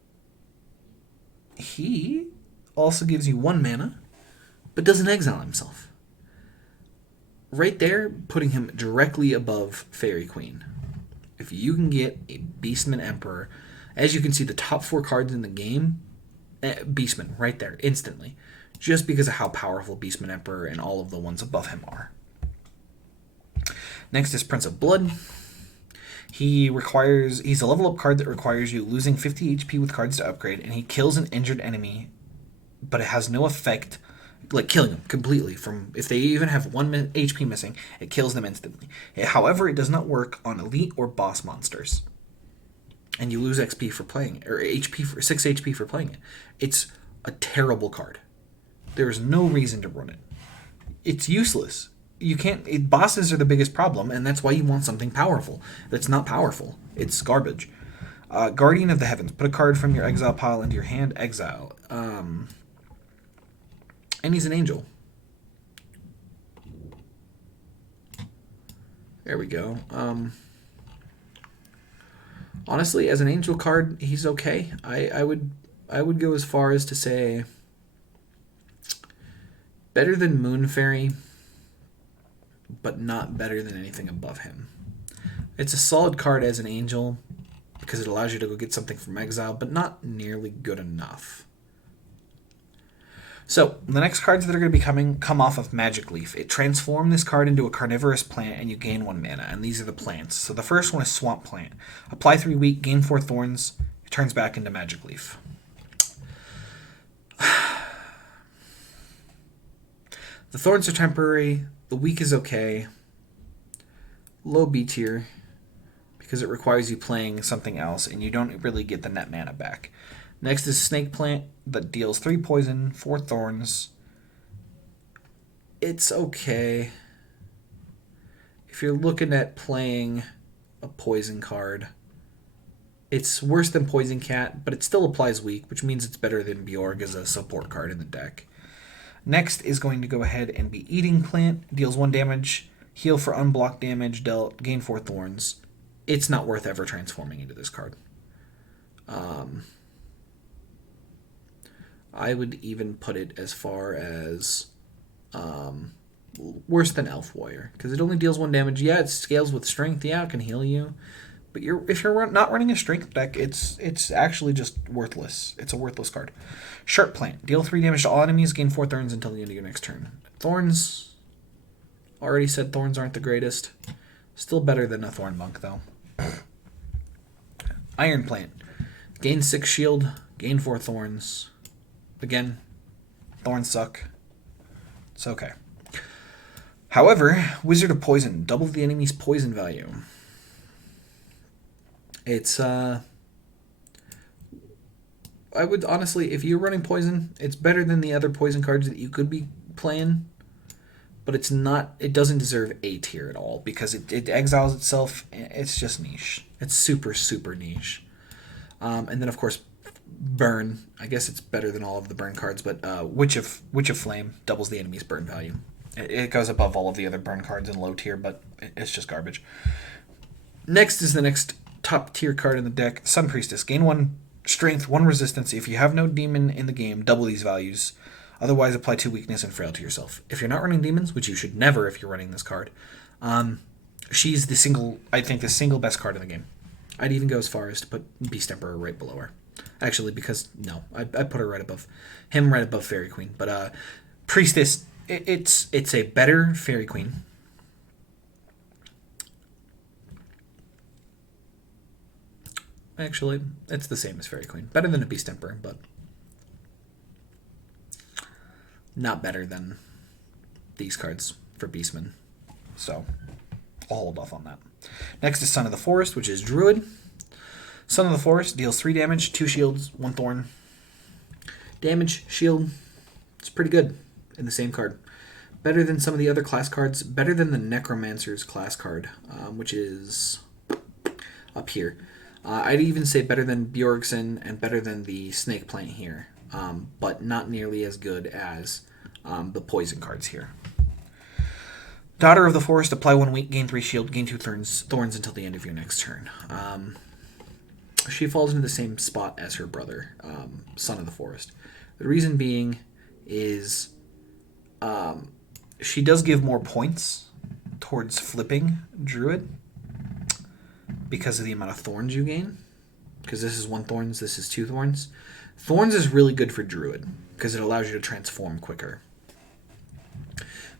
he also gives you 1 mana, but doesn't exile himself. Right there, putting him directly above Fairy Queen. If you can get a Beastman Emperor, as you can see, the top 4 cards in the game, Beastman, right there, instantly. Just because of how powerful Beastman Emperor and all of the ones above him are. Next is Prince of Blood. He's a level up card that requires you losing 50 HP with cards to upgrade, and he kills an injured enemy, but it has no effect, like killing them completely. From if they even have 1 HP missing, it kills them instantly. However, it does not work on elite or boss monsters, and you lose XP for playing it, or HP for 6 HP for playing it. It's a terrible card. There is no reason to run it. It's useless. You can't. Bosses are the biggest problem, and that's why you want something powerful. That's not powerful. It's garbage. Guardian of the Heavens. Put a card from your exile pile into your hand. Exile. And he's an angel. There we go. Honestly, as an angel card, he's okay. I would go as far as to say better than Moon Fairy, but not better than anything above him. It's a solid card as an angel because it allows you to go get something from exile, but not nearly good enough. So, the next cards that are going to be come off of Magic Leaf. It transforms this card into a carnivorous plant, and you gain 1 mana, and these are the plants. So the first one is Swamp Plant. Apply 3 weak, gain 4 thorns, it turns back into Magic Leaf. The thorns are temporary, the weak is okay, low B tier, because it requires you playing something else, and you don't really get the net mana back. Next is Snake Plant, that deals 3 poison, 4 thorns. It's okay. If you're looking at playing a poison card, it's worse than Poison Cat, but it still applies weak, which means it's better than Bjorg as a support card in the deck. Next is going to go ahead and be Eating Plant, deals 1 damage, heal for unblocked damage dealt, gain 4 thorns. It's not worth ever transforming into this card. I would even put it as far as worse than Elf Warrior, because it only deals 1 damage. Yeah, it scales with strength. Yeah, it can heal you. But if you're not running a strength deck, it's actually just worthless. It's a worthless card. Sharp Plant. Deal 3 damage to all enemies, gain 4 thorns until the end of your next turn. Thorns. Already said thorns aren't the greatest. Still better than a Thorn Monk, though. Iron Plant. Gain 6 shield, gain 4 thorns. Again, thorns suck. It's okay. However, Wizard of Poison. Double the enemy's poison value. It's, I would honestly, if you're running poison, it's better than the other poison cards that you could be playing, but it's not, it doesn't deserve A tier at all, because it exiles itself. It's just niche. It's super, super niche. And then, of course, Burn. I guess it's better than all of the burn cards, but Witch of Flame doubles the enemy's burn value. It goes above all of the other burn cards in low tier, but it's just garbage. Next is the next top tier card in the deck, Sun Priestess. Gain 1 strength, 1 resistance. If you have no demon in the game, double these values. Otherwise, apply 2 weakness and frail to yourself. If you're not running demons, which you should never if you're running this card, she's the single best card in the game. I'd even go as far as to put Beast Emperor right below her. Actually, because, no, I put her right above Fairy Queen. But Priestess, it's a better Fairy Queen. Actually, it's the same as Fairy Queen. Better than a Beast Emperor, but not better than these cards for Beastman. So, I'll hold off on that. Next is Son of the Forest, which is Druid. Son of the Forest deals 3 damage, 2 shields, 1 thorn. Damage, shield, it's pretty good in the same card. Better than some of the other class cards. Better than the Necromancer's class card, which is up here. I'd even say better than Bjorgsen and better than the Snake Plant here, but not nearly as good as the poison cards here. Daughter of the Forest, apply 1 weak, gain 3 shield, gain 2 thorns until the end of your next turn. She falls into the same spot as her brother, Son of the Forest. The reason being is she does give more points towards flipping Druid because of the amount of thorns you gain. Because this is 1 thorns, this is 2 thorns. Thorns is really good for Druid because it allows you to transform quicker.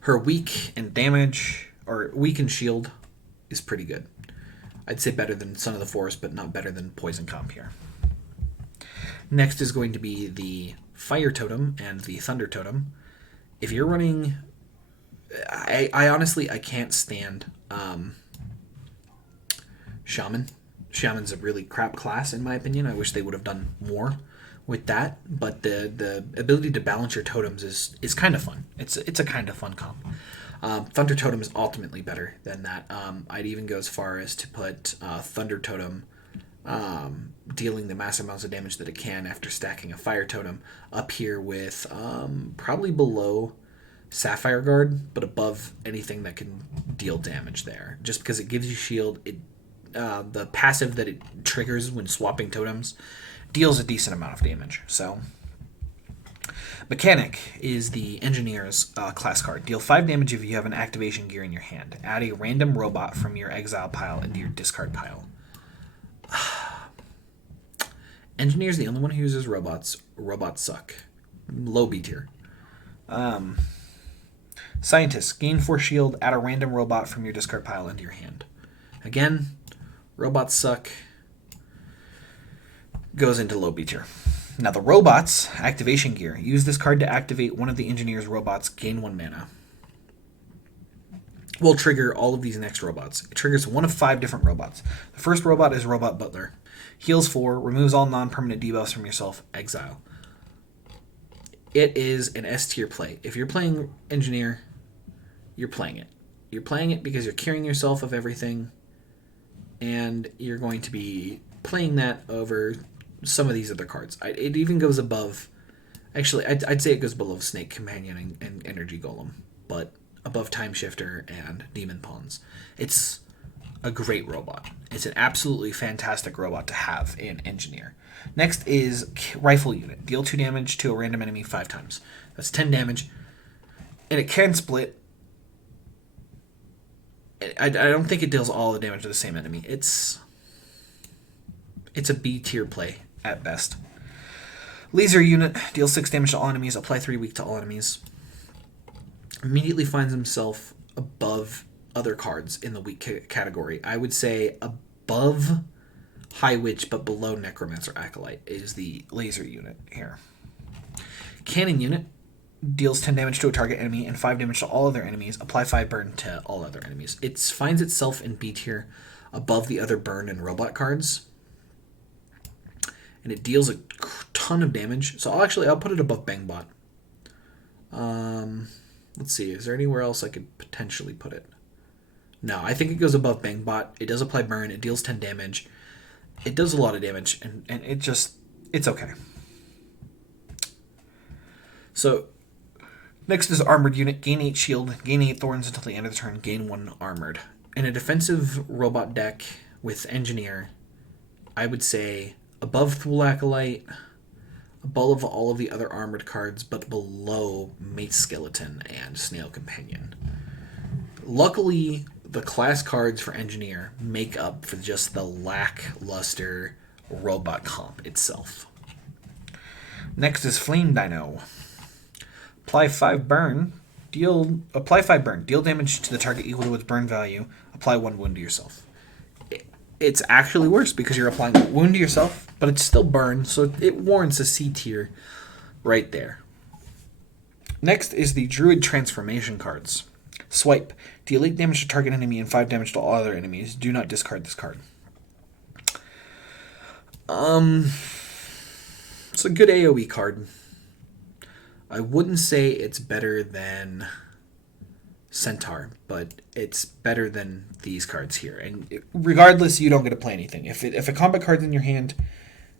Her weak and damage, or weak and shield, is pretty good. I'd say better than Son of the Forest, but not better than Poison Comp here. Next is going to be the Fire Totem and the Thunder Totem. If you're running... I honestly, I can't stand Shaman. Shaman's a really crap class, in my opinion. I wish they would have done more with that, but the ability to balance your totems is kind of fun. It's a kind of fun comp. Thunder Totem is ultimately better than that. I'd even go as far as to put Thunder Totem dealing the massive amounts of damage that it can after stacking a Fire Totem up here with probably below Sapphire Guard, but above anything that can deal damage there. Just because it gives you shield, the passive that it triggers when swapping totems deals a decent amount of damage. So, Mechanic is the Engineer's class card. Deal 5 damage if you have an activation gear in your hand. Add a random robot from your exile pile into your discard pile. Engineer's the only one who uses robots. Robots suck. Low B tier. Scientist, gain 4 shield, add a random robot from your discard pile into your hand. Again, robots suck. Goes into low B tier. Now the robots, activation gear. Use this card to activate one of the Engineer's robots, gain 1 mana. Will trigger all of these next robots. It triggers 1 of 5 different robots. The first robot is Robot Butler. Heals 4, removes all non-permanent debuffs from yourself, exile. It is an S tier play. If you're playing Engineer, you're playing it. You're playing it because you're curing yourself of everything, and you're going to be playing that over some of these other cards. It even goes above... Actually, I'd say it goes below Snake Companion and Energy Golem, but above Time Shifter and Demon Pawns. It's a great robot. It's an absolutely fantastic robot to have in Engineer. Next is Rifle Unit. Deal 2 damage to a random enemy 5 times. That's 10 damage. And it can split. I don't think it deals all the damage to the same enemy. It's a B tier play at best. Laser Unit. Deals 6 damage to all enemies. Apply 3 weak to all enemies. Immediately finds himself above other cards in the weak category. I would say above High Witch, but below Necromancer Acolyte is the Laser Unit here. Cannon Unit deals 10 damage to a target enemy and 5 damage to all other enemies. Apply 5 burn to all other enemies. It finds itself in B tier above the other burn and robot cards. And it deals a ton of damage. So I'll put it above Bangbot. Let's see. Is there anywhere else I could potentially put it? No, I think it goes above Bangbot. It does apply burn. It deals 10 damage. It does a lot of damage, and it's okay. So, Next is Armored Unit. Gain 8 shield, gain 8 thorns until the end of the turn, gain 1 armored. In a defensive robot deck with Engineer, I would say above Thule Acolyte, above all of the other armored cards, but below Mate Skeleton and Snail Companion. Luckily, the class cards for Engineer make up for just the lackluster robot comp itself. Next is Flame Dino. Apply 5 burn. Apply 5 burn. Deal damage to the target equal to its burn value. Apply 1 wound to yourself. It's actually worse because you're applying a wound to yourself, but it's still burn, so it warrants a C tier right there. Next is the Druid Transformation cards. Swipe. Deal 8 damage to target enemy and 5 damage to all other enemies. Do not discard this card. It's a good AoE card. I wouldn't say it's better than Centaur, but it's better than these cards here. And regardless, you don't get to play anything. If a combat card's in your hand,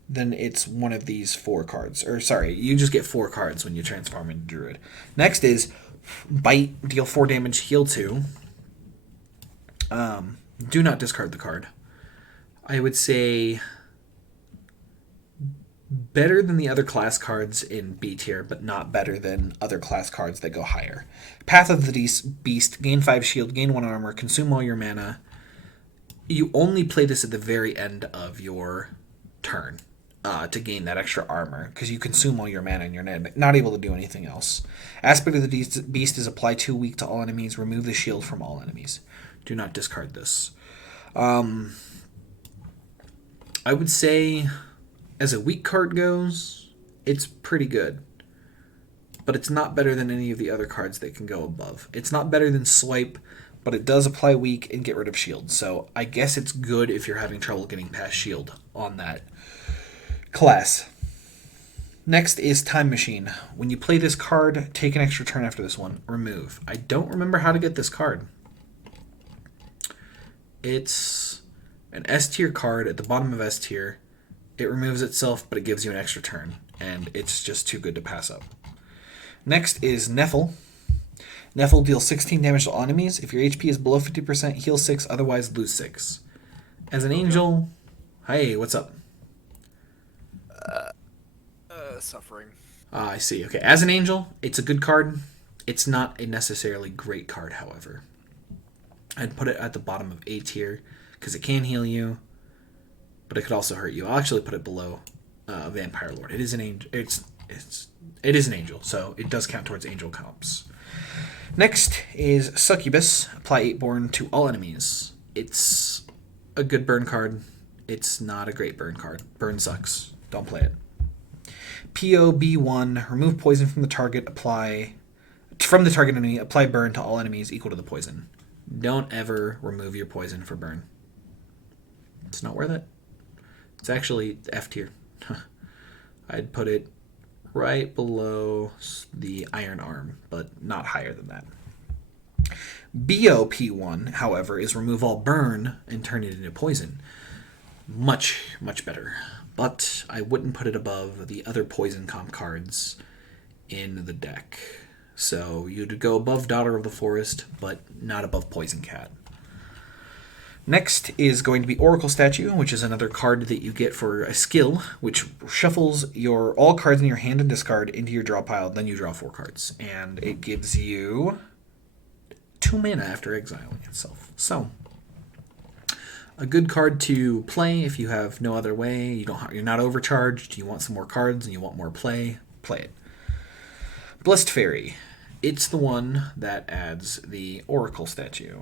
then it's one of these 4 cards. Or sorry, you just get 4 cards when you transform into Druid. Next is Bite, deal 4 damage, heal 2. Do not discard the card. I would say better than the other class cards in B tier, but not better than other class cards that go higher. Path of the Beast, gain 5 shield, gain 1 armor, consume all your mana. You only play this at the very end of your turn to gain that extra armor, because you consume all your mana and you're not able to do anything else. Aspect of the Beast is apply 2 weak to all enemies, remove the shield from all enemies. Do not discard this. I would say, as a weak card goes, it's pretty good. But it's not better than any of the other cards that can go above. It's not better than Swipe, but it does apply weak and get rid of shield. So I guess it's good if you're having trouble getting past shield on that class. Next is Time Machine. When you play this card, take an extra turn after this one. Remove. I don't remember how to get this card. It's an S tier card at the bottom of S tier. It removes itself, but it gives you an extra turn, and it's just too good to pass up. Next is Nephil. Nephil deals 16 damage to all enemies. If your HP is below 50%, heal 6, otherwise lose 6. As an angel... Hey, what's up? Suffering. I see. Okay, as an angel, it's a good card. It's not a necessarily great card, however. I'd put it at the bottom of A tier, because it can heal you, but it could also hurt you. I'll actually put it below Vampire Lord. It is an angel. It is an angel, so it does count towards angel comps. Next is Succubus. Apply 8 burn to all enemies. It's a good burn card. It's not a great burn card. Burn sucks. Don't play it. POB1. Remove poison from the target. Apply enemy. Apply burn to all enemies equal to the poison. Don't ever remove your poison for burn. It's not worth it. It's actually F tier. I'd put it right below the Iron Arm, but not higher than that. BOP1, however, is remove all burn and turn it into poison. Much, much better. But I wouldn't put it above the other poison comp cards in the deck. So you'd go above Daughter of the Forest, but not above Poison Cat. Next is going to be Oracle Statue, which is another card that you get for a skill, which shuffles all cards in your hand and discard into your draw pile, then you draw 4 cards. And it gives you 2 mana after exiling itself. So, a good card to play if you have no other way, you're not overcharged, you want some more cards and you want more play it. Blessed Fairy. It's the one that adds the Oracle Statue.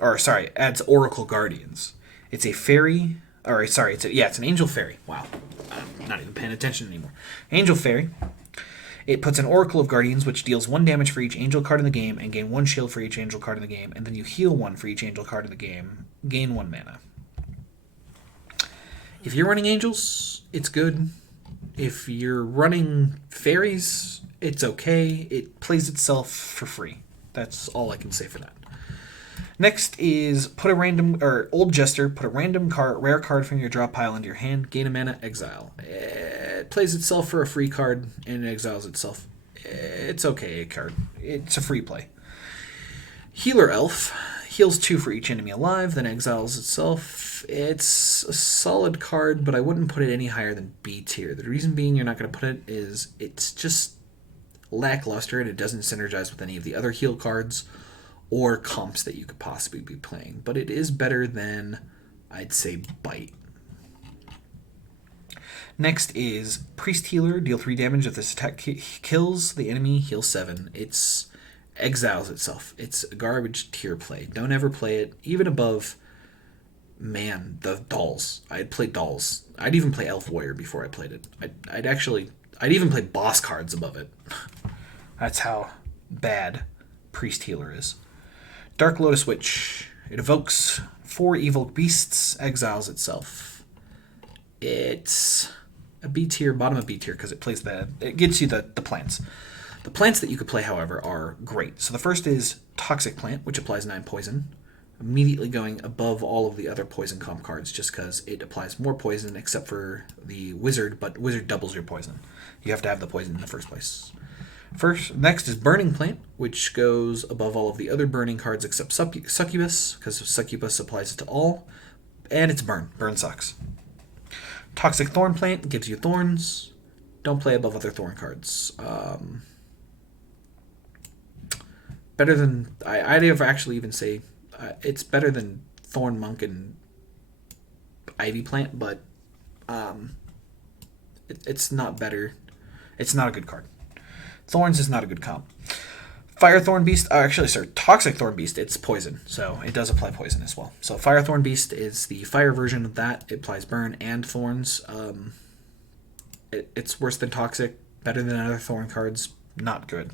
Adds Oracle Guardians. It's a fairy. It's an angel fairy. Wow. I'm not even paying attention anymore. Angel fairy. It puts an Oracle of Guardians, which deals 1 damage for each angel card in the game, and gain 1 shield for each angel card in the game, and then you heal 1 for each angel card in the game, gain 1 mana. If you're running angels, it's good. If you're running fairies, it's okay. It plays itself for free. That's all I can say for that. Next is Old Jester. Put a random rare card from your draw pile into your hand. Gain a mana, exile. It plays itself for a free card and it exiles itself. it's okay card. It's a free play. Healer Elf heals 2 for each enemy alive, then exiles itself. It's a solid card, but I wouldn't put it any higher than B tier. The reason being you're not going to put it is it's just lackluster and it doesn't synergize with any of the other heal cards or comps that you could possibly be playing. But it is better than, I'd say, Bite. Next is Priest Healer. Deal 3 damage if this attack kills the enemy, heal 7. It's exiles itself. It's a garbage tier play. Don't ever play it, even above, the dolls. I'd play dolls. I'd even play Elf Warrior before I played it. I'd even play boss cards above it. That's how bad Priest Healer is. Dark Lotus Witch. It evokes 4 evil beasts, exiles itself. It's a B tier, bottom of B tier, because it gets you the plants. The plants that you could play, however, are great. So the first is Toxic Plant, which applies 9 poison, immediately going above all of the other poison comp cards just because it applies more poison except for the Wizard, but Wizard doubles your poison. You have to have the poison in the first place. Next is Burning Plant, which goes above all of the other burning cards except Succubus, because Succubus applies it to all, and it's Burn. Burn sucks. Toxic Thorn Plant gives you thorns. Don't play above other thorn cards. Better than I'd ever actually even say it's better than Thorn Monk and Ivy Plant, but it's not better. It's not a good card. Thorns is not a good comp. Firethorn Beast, Toxic Thorn Beast, it's poison, so it does apply poison as well. So Firethorn Beast is the fire version of that. It applies burn and thorns. It's worse than Toxic, better than other thorn cards, not good.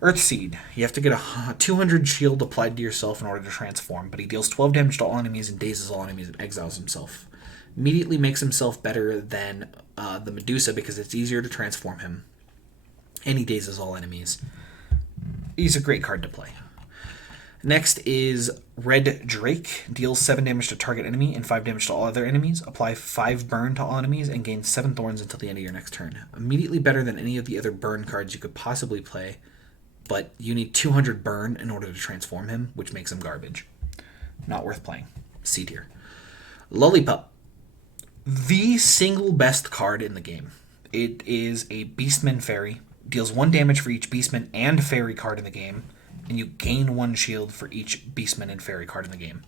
Earthseed, you have to get a 200 shield applied to yourself in order to transform, but he deals 12 damage to all enemies and dazes all enemies and exiles himself. Immediately makes himself better than the Medusa because it's easier to transform him, and he dazes all enemies. He's a great card to play. Next is Red Drake. Deals 7 damage to target enemy and 5 damage to all other enemies. Apply 5 burn to all enemies and gain 7 thorns until the end of your next turn. Immediately better than any of the other burn cards you could possibly play, but you need 200 burn in order to transform him, which makes him garbage. Not worth playing. C tier. Lullipup. The single best card in the game. It is a Beastman Fairy. Deals 1 damage for each Beastman and Fairy card in the game, and you gain 1 shield for each Beastman and Fairy card in the game.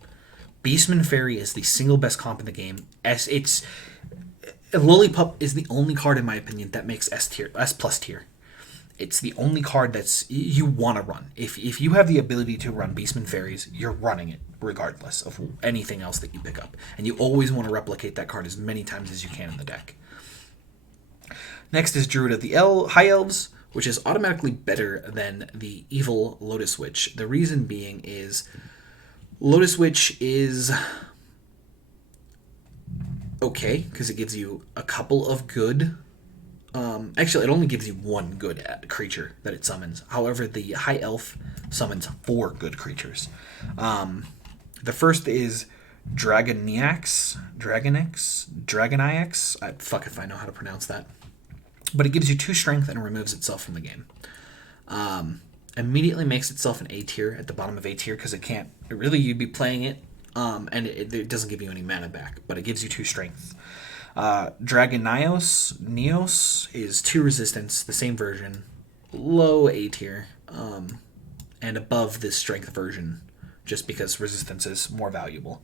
Beastman Fairy is the single best comp in the game. Lullipup is the only card, in my opinion, that makes S plus tier. It's the only card that's you want to run. If you have the ability to run Beastman Fairies, you're running it regardless of anything else that you pick up. And you always want to replicate that card as many times as you can in the deck. Next is Druid of the High Elves, which is automatically better than the evil Lotus Witch. The reason being is Lotus Witch is okay because it gives you a couple of good. Actually, it only gives you 1 good creature that it summons. However, the High Elf summons 4 good creatures. The first is Dragonix. Fuck if I know how to pronounce that. But it gives you 2 strength and removes itself from the game. Immediately makes itself an A tier at the bottom of A tier because it can't. You'd be playing it, and it doesn't give you any mana back, but it gives you 2 strength. Neos is 2 resistance, the same version, low A tier, and above this strength version, just because resistance is more valuable.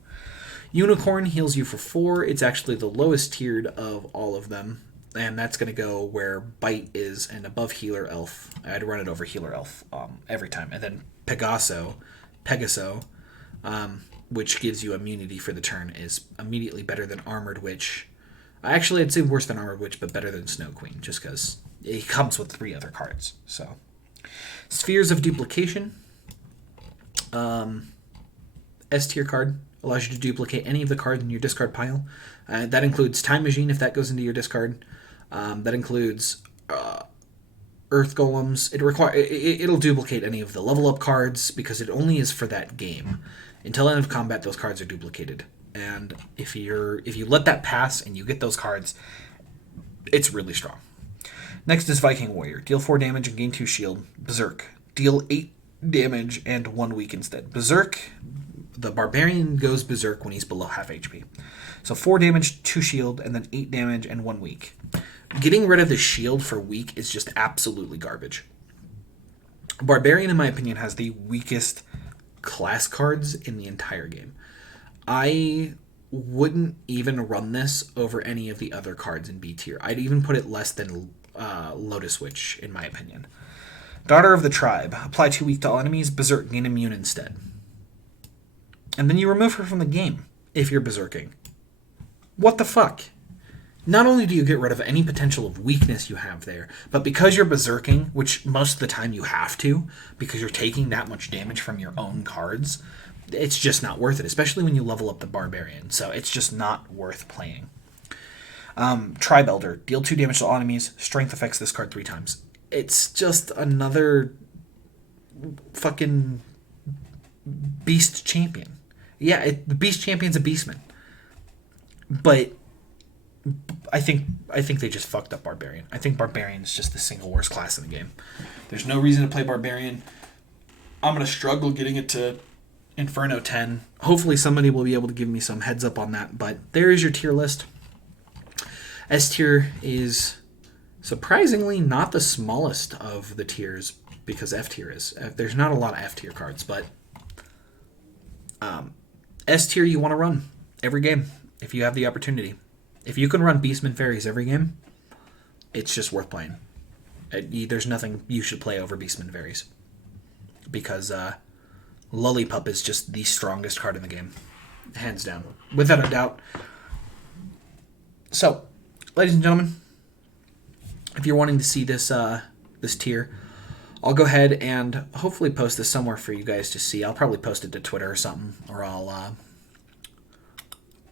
Unicorn heals you for 4. It's actually the lowest tiered of all of them. And that's going to go where Bite is and above Healer Elf. I'd run it over Healer Elf every time. And then Pegaso, which gives you immunity for the turn, is immediately better than Armored Witch. Actually, I'd say worse than Armored Witch, but better than Snow Queen, just because it comes with 3 other cards. So, Spheres of Duplication. S tier card. Allows you to duplicate any of the cards in your discard pile. That includes Time Machine if that goes into your discard. That includes Earth Golems. It'll duplicate any of the level up cards because it only is for that game. Until end of combat, those cards are duplicated. And if you let that pass and you get those cards, it's really strong. Next is Viking Warrior. Deal 4 damage and gain 2 shield. Berserk. Deal 8 damage and 1 weak instead. Berserk, the Barbarian goes Berserk when he's below half HP. So 4 damage, 2 shield, and then 8 damage and 1 weak. Getting rid of the shield for weak is just absolutely garbage. Barbarian, in my opinion, has the weakest class cards in the entire game. I wouldn't even run this over any of the other cards in B tier. I'd even put it less than Lotus Witch, in my opinion. Daughter of the Tribe. Apply 2 weak to all enemies. Berserk, gain immune instead. And then you remove her from the game if you're berserking. What the fuck? Not only do you get rid of any potential of weakness you have there, but because you're berserking, which most of the time you have to, because you're taking that much damage from your own cards, it's just not worth it, especially when you level up the Barbarian. So it's just not worth playing. Tribe Elder. Deal 2 damage to all enemies. Strength affects this card 3 times. It's just another fucking beast champion. Yeah, the beast champion's a beastman. But I think they just fucked up Barbarian. I think Barbarian is just the single worst class in the game. There's no reason to play Barbarian. I'm going to struggle getting it to Inferno 10. Hopefully somebody will be able to give me some heads up on that. But there is your tier list. S tier is surprisingly not the smallest of the tiers because F tier is. There's not a lot of F tier cards, but S tier you want to run every game if you have the opportunity. If you can run Beastman Fairies every game, it's just worth playing. There's nothing you should play over Beastman Fairies because Lullipup is just the strongest card in the game, hands down, without a doubt. So, ladies and gentlemen, if you're wanting to see this this tier, I'll go ahead and hopefully post this somewhere for you guys to see. I'll probably post it to Twitter or something, or I'll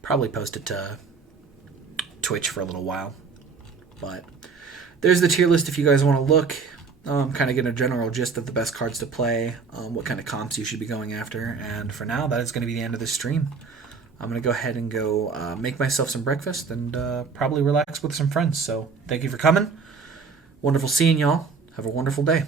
probably post it to Twitch for a little while. But there's the tier list if you guys want to look, kind of get a general gist of the best cards to play, what kind of comps you should be going after. And for now, that is going to be the end of this stream. I'm going to go ahead and go make myself some breakfast and probably relax with some friends. So thank you for coming. Wonderful seeing y'all. Have a wonderful day.